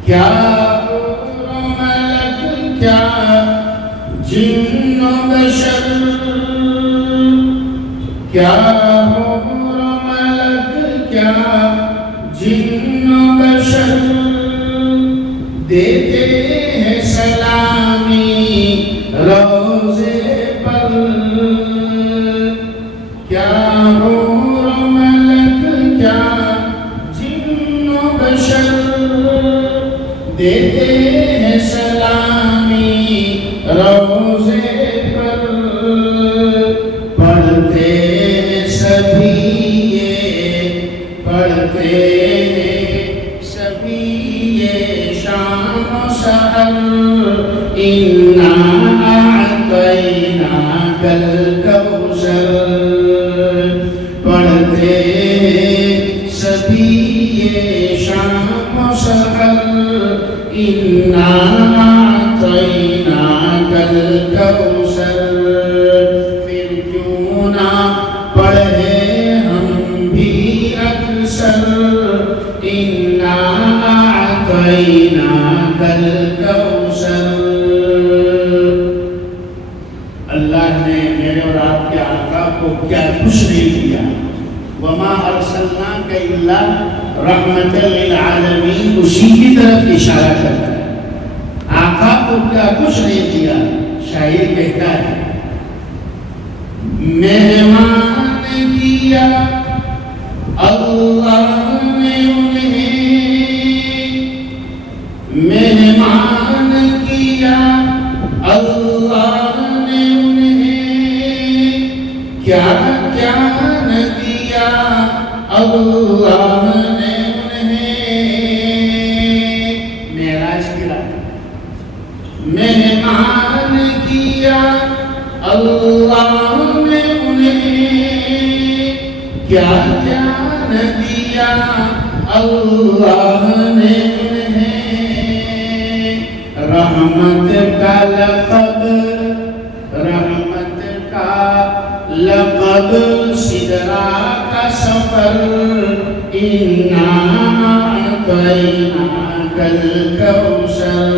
کیا حور ملک، کیا جن و بشر، کیا حور ملک، کیا جن و بشر، دیتے ہیں سلامی روزے پر، کیا حور ملک دیتے ہیں سلامی روزے پر، پڑھتے ہیں سبھی یہ، پڑھتے ہیں سبھی یہ شام و سحر، اِنَّا أَعْطَيْنَاكَ الْكَوْثَرَ، پڑھتے ہیں سبھی یہ شام و سحر، اِنَّا أَعْطَيْنَاكَ الْكَوْثَرَ، پھر کیوں نہ پڑھے ہم بھی اکثر، اِنَّا أَعْطَيْنَاكَ الْكَوْثَرَ۔ اللہ نے میرے اور آپ کے آقا کو کیا خوش نہیں کیا، وَمَا أَرْسَلْنَاكَ إِلَّا رَحْمَةً لِلْعَالَمِينَ، اسی کی طرف اشارہ کرتا ہے۔ آقا کو کیا خوش نہیں کیا، شاعر کہتا ہے مہمان کیا اللہ نے انہیں، مہمان کیا اللہ نے انہیں، کیا کیا نہ دیا اللہ نے انہیں، معراج کی رات مہمان کیا اللہ نے انہیں، کیا کیا نہ دیا اللہ نے انہیں، رحمت کا لقب، رحمت کا لقب، سدرا کا سفر، اِنَّا أَعْطَيْنَاكَ الْكَوْثَرَ،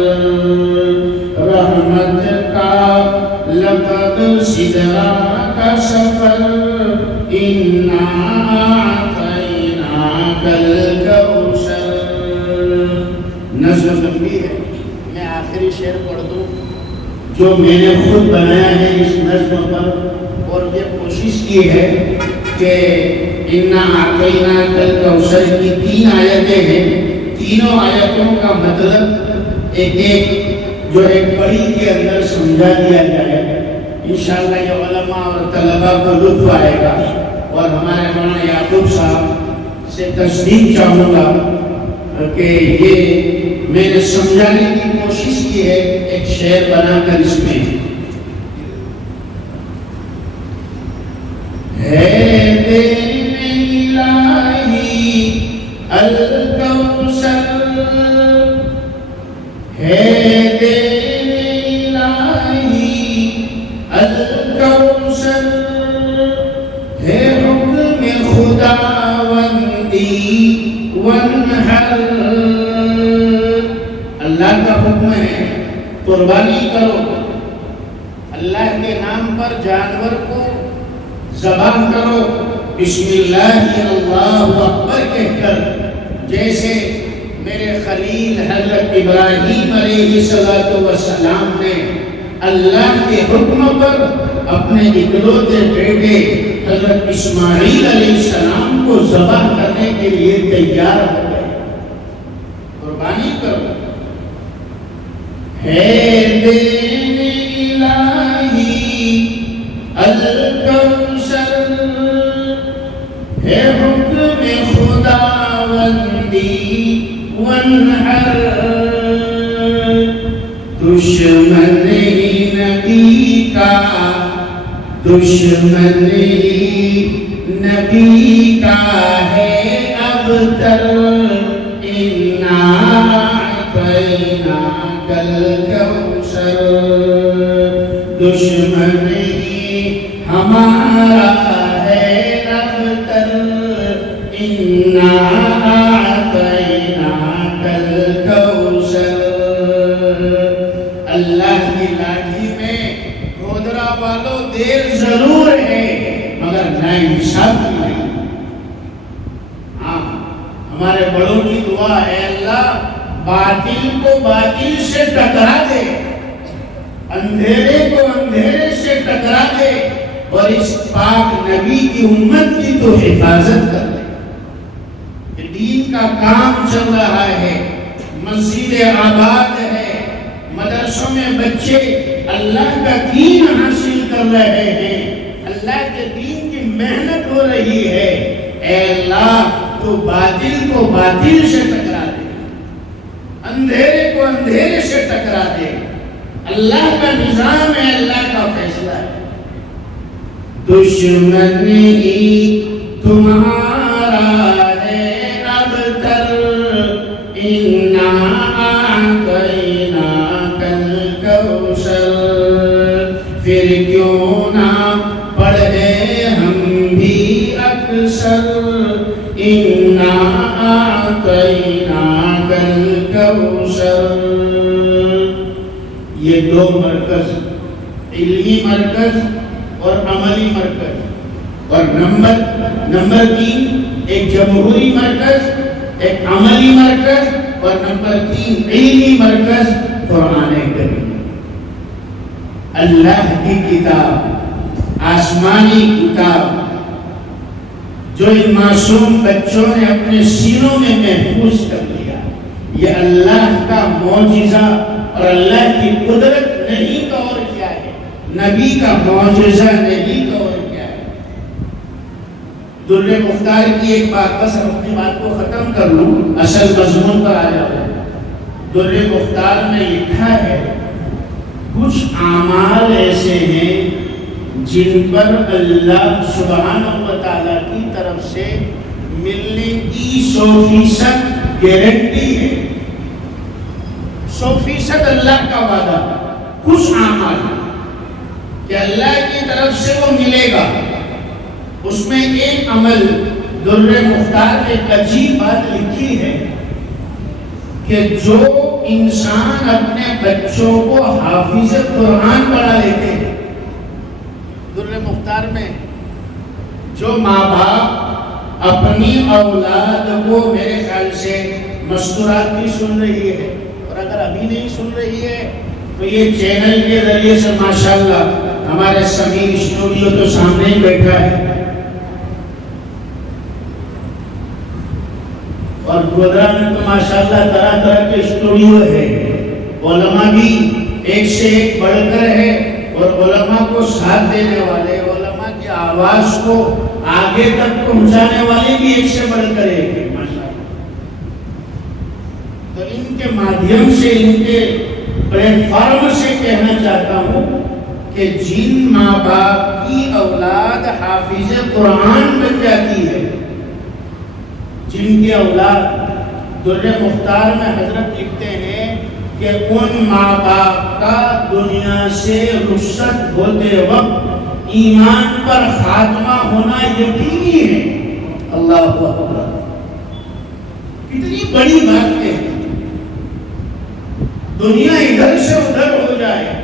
رحمت کا لقب، سدرا کا سفر، اِنَّا أَعْطَيْنَاكَ الْكَوْثَرَ۔ نظم لمبی ہے، میں آخری شعر پڑھ دوں جو میں نے خود بنایا ہے اس نظم پر، اور یہ کوشش کی ہے کہ اِنَّا أَعْطَيْنَاكَ الْكَوْثَرَ کی 3 آیتیں ہیں، تینوں آیتوں کا مطلب ایک ایک جو ایک کڑی کے اندر سمجھا دیا جائے۔ انشاءاللہ یہ علماء اور طلباء کو لطف آئے گا، اور ہمارے مولانا یعقوب صاحب سے تصدیق چاہوں گا کہ یہ میں نے سمجھانے کی کوشش کی ہے ایک شعر بنا کر اس میں۔ ہے دین الہی الکوثر، ہے دین الہی الکوثر، ہے حکم خداوندی وانحر، اللہ کا حکم ہے قربانی کرو، اللہ کے نام پر جانور کو ذبح کرو، بسم اللہ اللہ اکبر کہہ کر، جیسے میرے خلیل حضرت ابراہیم علیہ السلام نے اللہ کے حکم پر اپنے اکلوتے بیٹے حضرت اسماعیل علیہ السلام کو ذبح کرنے کے لیے تیار ہو گئے۔ قربانی کرو، ہے دین الہی الکوثر، ہے حکم خداوندی وانحر، دشمن ہی نبی کا، دشمن ہی نبی کا ہے ابتر، اِنَّا أَعْطَيْنَاكَ الْكَوْثَرَ، دشمن ہی ہمارا ہے ابتر، اِنَّا أَعْطَيْنَاكَ الْكَوْثَرَ۔ اللہ کی لاٹھی میں گودرا والوں دیر ضرور ہے مگر ناانصافی نہیں۔ ہاں، ہمارے بڑوں کی دعا ہے اللہ باطل کو باطل سے ٹکرا دے، اندھیرے کو اندھیرے سے ٹکرا دے، اور اس پاک نبی کی امت کی تو حفاظت کر دے۔ دین کا کام چل رہا ہے، مسجد مسجدیں آباد ہے، مدرسوں میں بچے اللہ کا دین حاصل کر رہے ہیں، اللہ کے دین کی محنت ہو رہی ہے۔ اے اللہ تو باطل کو باطل سے ٹکرا دے، اندھیرے کو اندھیرے سے ٹکرا دے۔ اللہ کا نظام ہے، اللہ کا فیصلہ ہے۔ دشمنی تمہارا ہے اب تر، انا اعطیناک الکوثر، پھر کیوں نہ پڑھے ہم بھی اکثر، انا اعطیناک الکوثر۔ یہ دو مرکز، علمی مرکز اور عملی مرکز، اور نمبر 3 ایک جمہوری مرکز، ایک عملی مرکز، اور نمبر 3 علمی مرکز قرآن کریم۔ اللہ کی کتاب، آسمانی کتاب جو ان معصوم بچوں نے اپنے سینوں میں محفوظ کر لیا، یہ اللہ کا معجزہ اور اللہ کی قدرت نہیں تو اور کیا ہے، نبی کا معجزہ نہیں تو اور کیا ہے۔ در مختار کی ایک بات، بس اپنی بات کو ختم کر لوں، اصل مضمون پر آ جاؤ۔ در مختار میں لکھا ہے کچھ اعمال ایسے ہیں جن پر اللہ سبحانہ و تعالیٰ کی طرف سے ملنے کی 100% گارنٹی ہے، 100% اللہ کا وعدہ۔ کچھ اعمال کہ اللہ کی طرف سے وہ ملے گا، اس میں ایک عمل در مختار نے ایک عجیب بات لکھی ہے کہ جو انسان اپنے بچوں کو حافظ قرآن بنا لیتے ہیں، در مختار میں جو ماں باپ اپنی اولاد کو، میرے خیال سے مستورات بھی سن رہی ہے، اور اگر ابھی نہیں سن رہی ہے تو یہ چینل کے ذریعے سے ماشاءاللہ ہمارے سمیر اسٹوڈیو تو سامنے ہی بیٹھا ہے، اور گودرا میں تو ماشاءاللہ طرح طرح کے اسٹوڈیو ہے، علماء بھی ایک سے ایک بڑھ کر ہے، اور علماء کو ساتھ دینے والے، علماء کی آواز کو آگے تک پہنچانے والے بھی ایک سے بڑھ کر ایک ہے ماشاءاللہ۔ تو ان کے مادھیم سے، ان کے پلیٹ فارم سے کہنا چاہتا ہوں کہ جن ماں باپ کی اولاد حافظ قرآن بن جاتی ہے، جن کی اولاد، در مختار میں حضرت لکھتے ہیں کہ ان ماں باپ کا دنیا سے رخصت ہوتے وقت ایمان پر خاتمہ ہونا یقینی ہے۔ اللہ اکبر، کتنی بڑی بات ہے۔ دنیا ادھر سے ادھر ہو جائے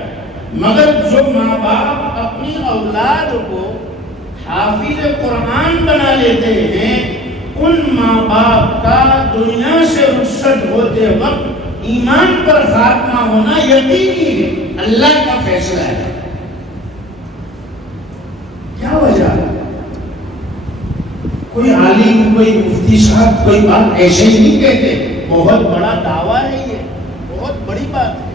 مگر جو ماں باپ اپنی اولاد کو حافظ قرآن بنا لیتے ہیں، ان ماں باپ کا دنیا سے رخصت ہوتے وقت ایمان پر خاتمہ ہونا یقینی ہے، اللہ کا فیصلہ ہے۔ کیا وجہ؟ کوئی عالم، کوئی مفتی صاحب کوئی بات ایسے ہی نہیں کہتے، بہت بڑا دعویٰ ہے، یہ بہت بڑی بات ہے۔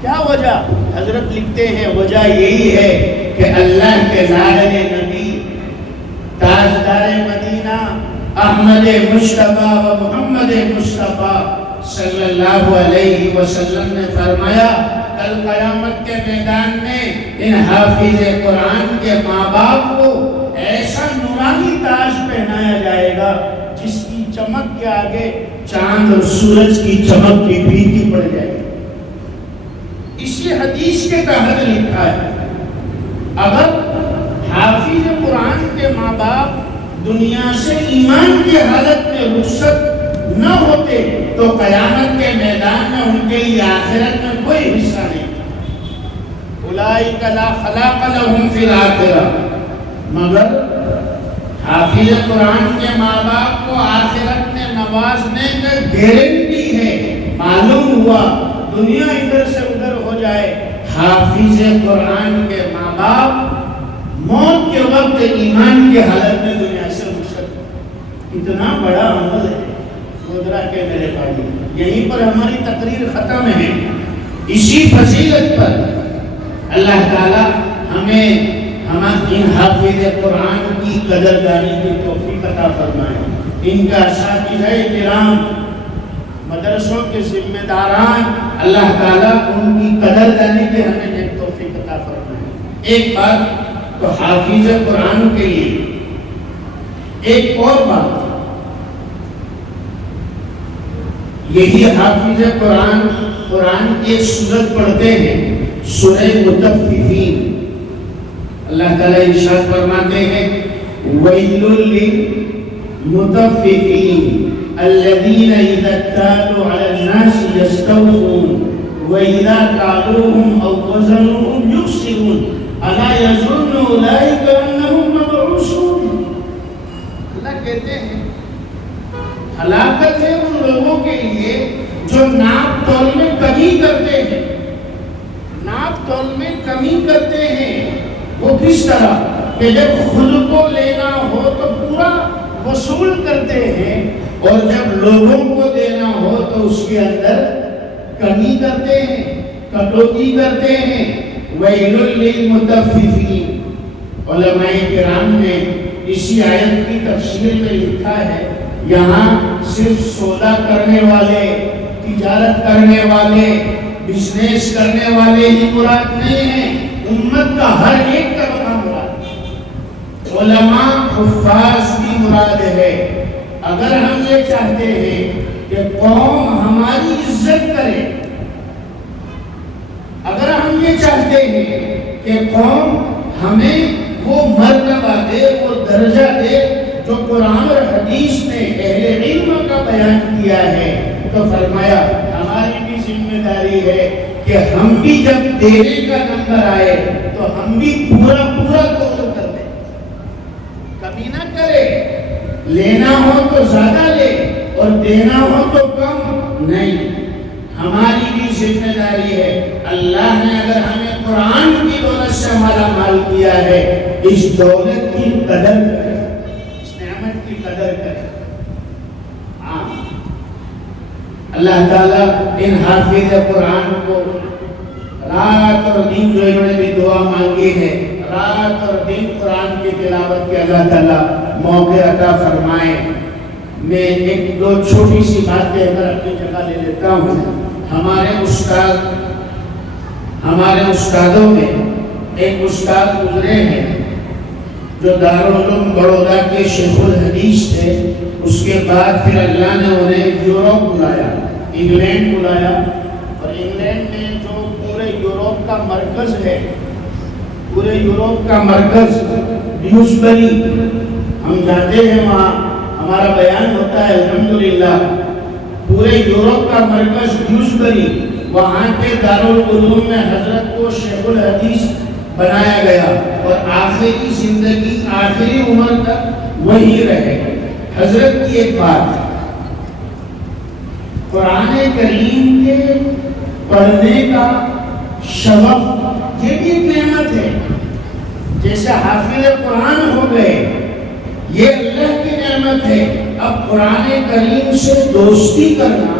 کیا وجہ؟ حضرت لکھتے ہیں وجہ یہی ہے کہ اللہ کے لاڈلے نبی، تاجدار مدینہ احمد مصطفیٰ و محمد مصطفیٰ صلی اللہ علیہ وسلم نے فرمایا کل قیامت کے میدان میں ان حافظ قرآن کے ماں باپ کو ایسا نورانی تاج پہنایا جائے گا جس کی چمک کے آگے چاند اور سورج کی چمک کی پھیکی پڑ جائے گی۔ اسی حدیث کے تحت لکھا ہے اگر حافظ قرآن کے ماں باپ دنیا سے ایمان کی حالت میں رخصت نہ ہوتے تو قیامت کے میدان میں ان کے لیے آخرت میں کوئی حصہ نہیں تھا۔ اولئک لا خلاق لهم فی الآخرہ، مگر حافظ قرآن کے ماں باپ کو آخرت میں نوازنے کا گارنٹی ہے۔ معلوم ہوا دنیا ادھر سے ادھر ہو جائے، حافظ قرآن کے ماں باپ موت کے وقت ایمان کی حالت میں دنیا سے رخصت۔ اتنا بڑا عمل ہے، گودرا کے میرے بھائی، یہیں پر ہماری تقریر ختم ہے۔ اسی فضیلت پر اللہ تعالی ہمیں ان حافظ قرآن کی قدردانی کی توفیق عطا فرمائے۔ ان کا اساتذہ کرام، مدرسوں کے ذمہ داران، اللہ تعالیٰ ان کی قدردانی کے ہمیں ایک توفیق عطا فرمائے۔ ایک بات تو حافظ قرآن کے لیے، ایک اور بات، یہی حافظ قرآن ایک سورت پڑھتے ہیں، سورہ مطففین۔ اللہ تعالیٰ ارشاد فرماتے ہیں وَيْلٌ لِّلْمُطَفِّفِينَ الَّذِينَ إِذَا اكْتَالُوا عَلَى النَّاسِ يَسْتَوْفُونَ وَإِذَا كَالُوهُمْ أَوْ وَزَنُوهُمْ يُخْسِرُونَ أَلَا يَظُنُّ أُولَٰئِكَ أَنَّهُم مَّبْعُوثُونَ۔ اللہ کہتے ہیں ہلاکت ہے ان لوگوں کے لیے جو ناپ تول میں کمی کرتے ہیں۔ ناپ تول میں کمی کرتے ہیں وہ کس طرح کہ جب خود کو لینا ہو تو پورا وصول کرتے ہیں، اور جب لوگوں کو دینا ہو تو اس کے اندر کمی کرتے ہیں، کٹوتی کرتے ہیں۔ وَيْلٌ لِّلْمُطَفِّفِينَ۔ علماء کرام نے اسی آیت کی تفسیر میں لکھا ہے یہاں صرف سودا کرنے والے، تجارت کرنے والے، بزنس کرنے والے ہی مراد نہیں ہیں، امت کا ہر ایک طبقہ مراد ہے۔ علماء، حفاظ بھی مراد ہے۔ اگر ہم یہ چاہتے ہیں کہ قوم ہماری عزت کرے، اگر ہم یہ چاہتے ہیں کہ قوم ہمیں وہ مرتبہ دے، وہ درجہ دے جو قرآن اور حدیث نے اہل علم کا بیان کیا ہے، تو فرمایا ہماری بھی ذمہ داری ہے کہ ہم بھی جب دینے کا نمبر آئے تو ہم بھی پورا توڑ کر دیں، کمی نہ کرے۔ لینا ہو تو زیادہ لے اور دینا ہو تو کم نہیں۔ ہماری بھی ذمہ داری ہے۔ اللہ نے اگر ہمیں قرآن کی دولت سے مالا مال کیا ہے، اس دولت کی قدر کرے، اس نعمت کی قدر کرے۔ اللہ تعالیٰ ان حافظ قرآن کو رات اور دن، جو انہوں نے بھی دعا مانگی ہے، رات اور دن قرآن کی تلاوت کے اللہ تعالیٰ موقع عطا فرمائے۔ میں ایک دو چھوٹی سی بات کہہ کر اپنی جگہ لے لیتا ہوں۔ ہمارے استادوں میں ایک استاد گزرے ہیں جو دارالعلوم بڑودہ کے شیخ الحدیث تھے۔ اس کے بعد پھر اللہ نے انہیں یورپ بلایا، انگلینڈ بلایا، اور انگلینڈ میں جو پورے یورپ کا مرکز ہے، پورے یورپ کا مرکز ڈیوسبری، ہم جاتے ہیں وہاں، ہمارا بیان ہوتا ہے الحمدللہ۔ پورے یورپ کا مرکز ڈیوسبری، وہاں کے دارالعلوم میں حضرت کو شیخ الحدیث بنایا گیا، اور آخری زندگی، آخری عمر تک وہی رہے۔ حضرت کی ایک بات، قرآن کریم کے پڑھنے کا شوق یہ بھی ایک نعمت ہے۔ جیسے حافظ قرآن ہو گئے، یہ اللہ کی نعمت ہے۔ اب قرآن کریم سے دوستی کرنا،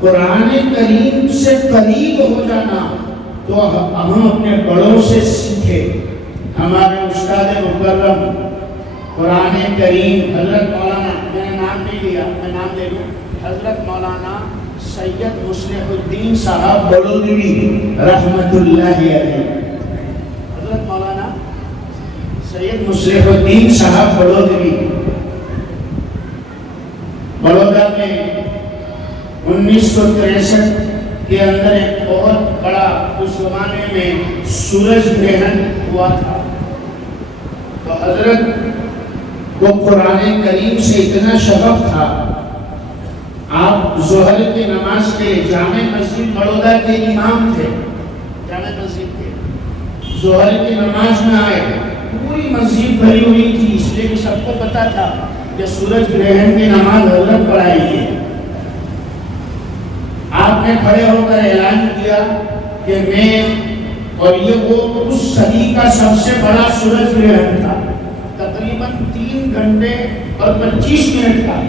قرآن کریم سے قریب ہو جانا، تو ہم اپنے بڑوں سے سیکھے۔ ہمارے استاد مکرم قرآن کریم حضرت مولانا، میں نے نام نہیں لیا، میں نام لے لوں، حضرت مولانا سید مصلح الدین صاحب بڑودری رحمت اللہ علیہ، حضرت مولانا سید مصلح الدین صاحب بڑودری، بڑودہ میں 1963 کے اندر ایک بہت بڑا، اس زمانے میں سورج گرہن ہوا تھا، تو حضرت کو قرآن کریم سے اتنا شغف تھا، آپ ظہر کی نماز کے جامع مسجد بڑودہ کے امام تھے، جامع مسجد کے ظہر کی نماز میں آئے، پوری مسجد بھری ہوئی تھی، اس لیے کہ سب کو پتا تھا کہ سورج گرہن کی نماز حضرت پڑھائیں گے۔ آپ نے کھڑے ہو کر اعلان کیا کہ میں، اور یہ وہ اس صدی کا سب سے بڑا سورج گرہن تھا، تقریباً 3 گھنٹے اور 25 منٹ کا،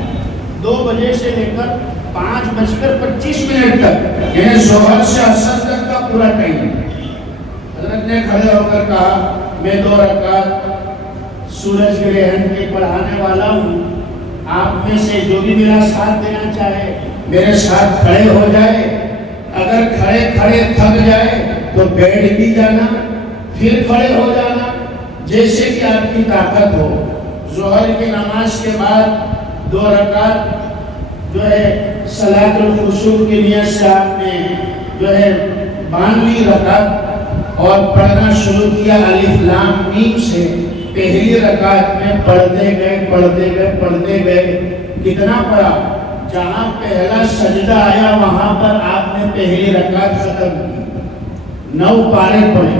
2 بجے سے لے کر 5:25 تک، یعنی ظہر سے عصر تک کا پورا ٹائم۔ حضرت نے کھڑے ہو کر کہا میں 2 رکعت سورج گرہن کے پڑھانے والا ہوں، آپ میں سے جو بھی میرا ساتھ دینا چاہے میرے ساتھ کھڑے ہو جائے، اگر کھڑے کھڑے تھک جائے تو بیٹھ بھی جانا، پھر کھڑے ہو جانا، جیسے کہ آپ کی طاقت ہو۔ ظہر کی نماز کے بعد 2 رکعت جو ہے صلاۃ الخسوف کی نیت سے آپ نے جو ہے باندھ لی رکعت اور پڑھنا شروع کیا الف لام میم سے۔ پہلی رکعت میں پڑھتے گئے کتنا پڑھا؟ جہاں پہلا سجدہ آیا وہاں پر آپ نے پہلی رکعت ختم کی، 9 پارے پڑھے۔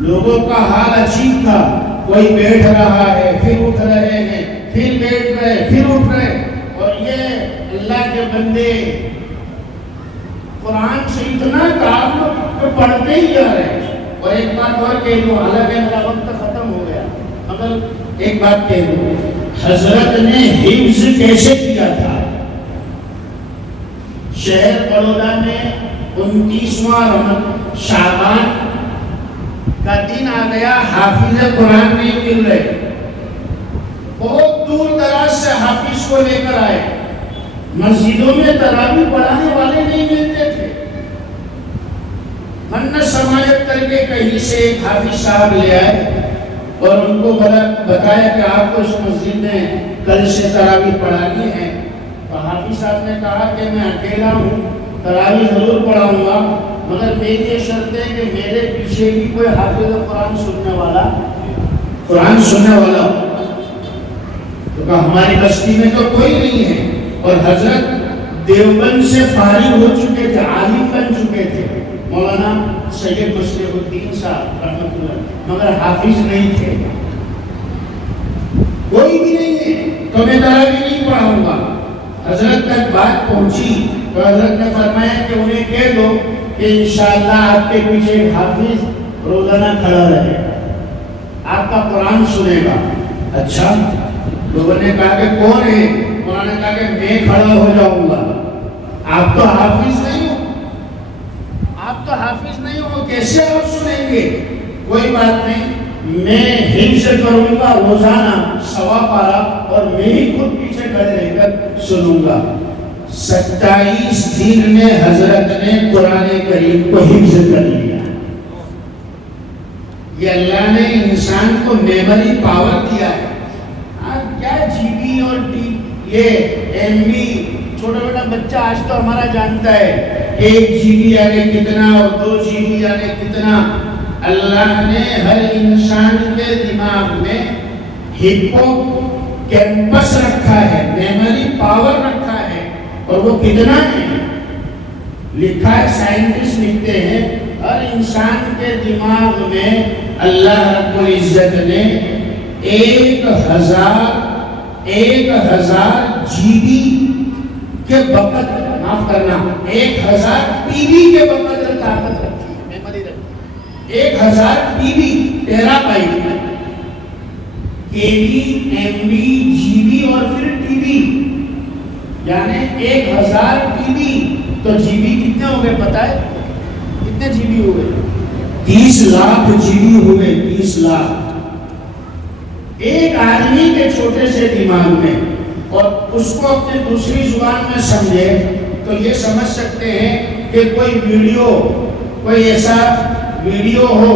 لوگوں کا حال عجیب تھا، کوئی بیٹھ رہا ہے پھر اٹھ رہے ہیں، پھر بیٹھ رہے پھر اٹھ رہے، اور یہ اللہ کے بندے قرآن سے اتنا تعلق تو پڑھتے ہی جا رہے ہیں۔ اور ایک بات اور کہہ دوں، حالانکہ میرا وقت ختم ہو گیا، مگر ایک بات کہہ دوں، حضرت نے حفظ کیسے کیا تھا؟ شہر بڑودہ میں 29واں شعبان کا دن آ گیا، حافظ قرآن نہیں مل رہے، بہت دور دراز سے حافظ کو لے کر آئے، مسجدوں میں تراویح پڑھانے والے نہیں ملتے تھے، منت سماجت کر کے کہیں سے ایک حافظ صاحب لے آئے اور ان کو بتایا کہ آپ کو اس مسجد میں کل سے تراویح پڑھانی ہے۔ تو حافظ صاحب نے کہا کہ میں اکیلا ہوں، تراویح ضرور پڑھاؤں گا، مگر میری یہ شرط ہے کہ میرے پیچھے بھی کوئی حافظ قرآن سننے والا ہو۔ تو کہا ہماری بستی میں تو کوئی نہیں ہے، اور حضرت دیوبند سے فارغ ہو چکے تھے، عالم بن چکے تھے، مولانا سید مصلح الدین صاحب رحمۃ اللہ، مگر حافظ نہیں تھے، کوئی بھی نہیں ہے، تو میں تراویح نہیں پڑھاؤں گا۔ حضرت تک بات پہنچی تو حضرت نے فرمایا کہ انہیں کہہ دو کہ انشاءاللہ آپ کے پیچھے ایک حافظ روزانہ کھڑا رہے، آپ کا قرآن سنے گا۔ اچھا، لوگوں نے کہا کہ کون ہے؟ انہوں نے کہا کہ میں کھڑا ہو جاؤں گا۔ آپ تو حافظ نہیں ہو، کیسے آپ سنیں گے؟ کوئی بات نہیں، میں حفظ کروں گا روزانہ 1.25 پارہ، اور میں ہی خود پیچھے کھڑے رہ کر سنوں گا۔ 27 دن میں حضرت نے قرآن کریم کو حفظ کر لیا۔ یہ اللہ نے انسان کو میموری پاور دیا ہے۔ کیا جی بی اور یہ ایم بی، چھوٹا چھوٹا بچہ آج تو ہمارا جانتا ہے 1 جی بی یعنی کتنا اور 2 جی بی یعنی کتنا۔ اللہ نے ہر انسان کے دماغ میں ہپو کیمپس رکھا ہے، میموری پاور رکھا ہے، اور وہ کتنا ہے لکھا ہے، سائنٹسٹ لکھتے ہیں ہر انسان کے دماغ میں اللہ رب العزت نے 1000 جی بی کے بقدر، معاف کرنا 1000 ٹی بی کے بقدر طاقت رکھی ہے، میموری رکھی ہے۔ 1000 T B terabyte, K B, M B, G B اور پھر ٹی بی، یعنی 1000 ٹی بی۔ تو جی بی کتنے ہو گئے پتہ ہے؟ کتنے جی بی ہو گئے؟ 30 لاکھ جی بی ہو گئے، 30 لاکھ ایک آدمی کے چھوٹے سے دماغ میں۔ اور اس کو اپنے دوسری زبان میں سمجھے تو یہ سمجھ سکتے ہیں کہ کوئی ایسا ویڈیو ہو،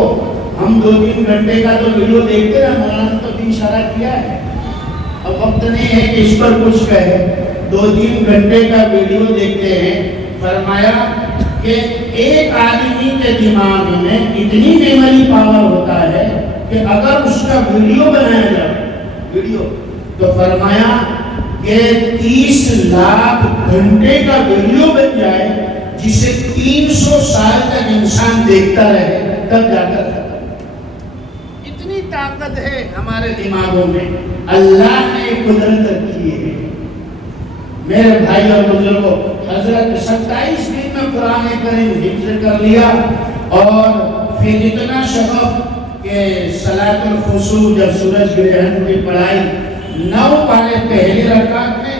ہم 2-3 گھنٹے کا تو ویڈیو دیکھتے ہیں، مولانا تو بھی اشارہ کیا ہے، اب وقت نہیں ہے کہ اس پر کچھ کہے، 2-3 گھنٹے کا ویڈیو دیکھتے ہیں۔ فرمایا کہ ایک آدمی کے دماغ میں اتنی میموری پاور ہوتا ہے کہ اگر اس کا ویڈیو بنایا جائے تو فرمایا کہ 30 لاکھ گھنٹے کا ویڈیو بن جائے، جسے 300 سال تک انسان دیکھتا رہے، تب جا کر اتنی طاقت ہے ہمارے دماغوں میں، اللہ نے قدرت رکھی ہے۔ میرے بھائی اور بزرگوں، حضرت 27 دن میں قرآن کریم حفظ کر لیا، اور پھر اتنا شغف کہ صلاۃ الخسوف جب سورج گرہن کی پڑھائی 9 پارے پہلی رکعت میں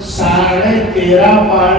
13.5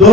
2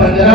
15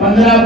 15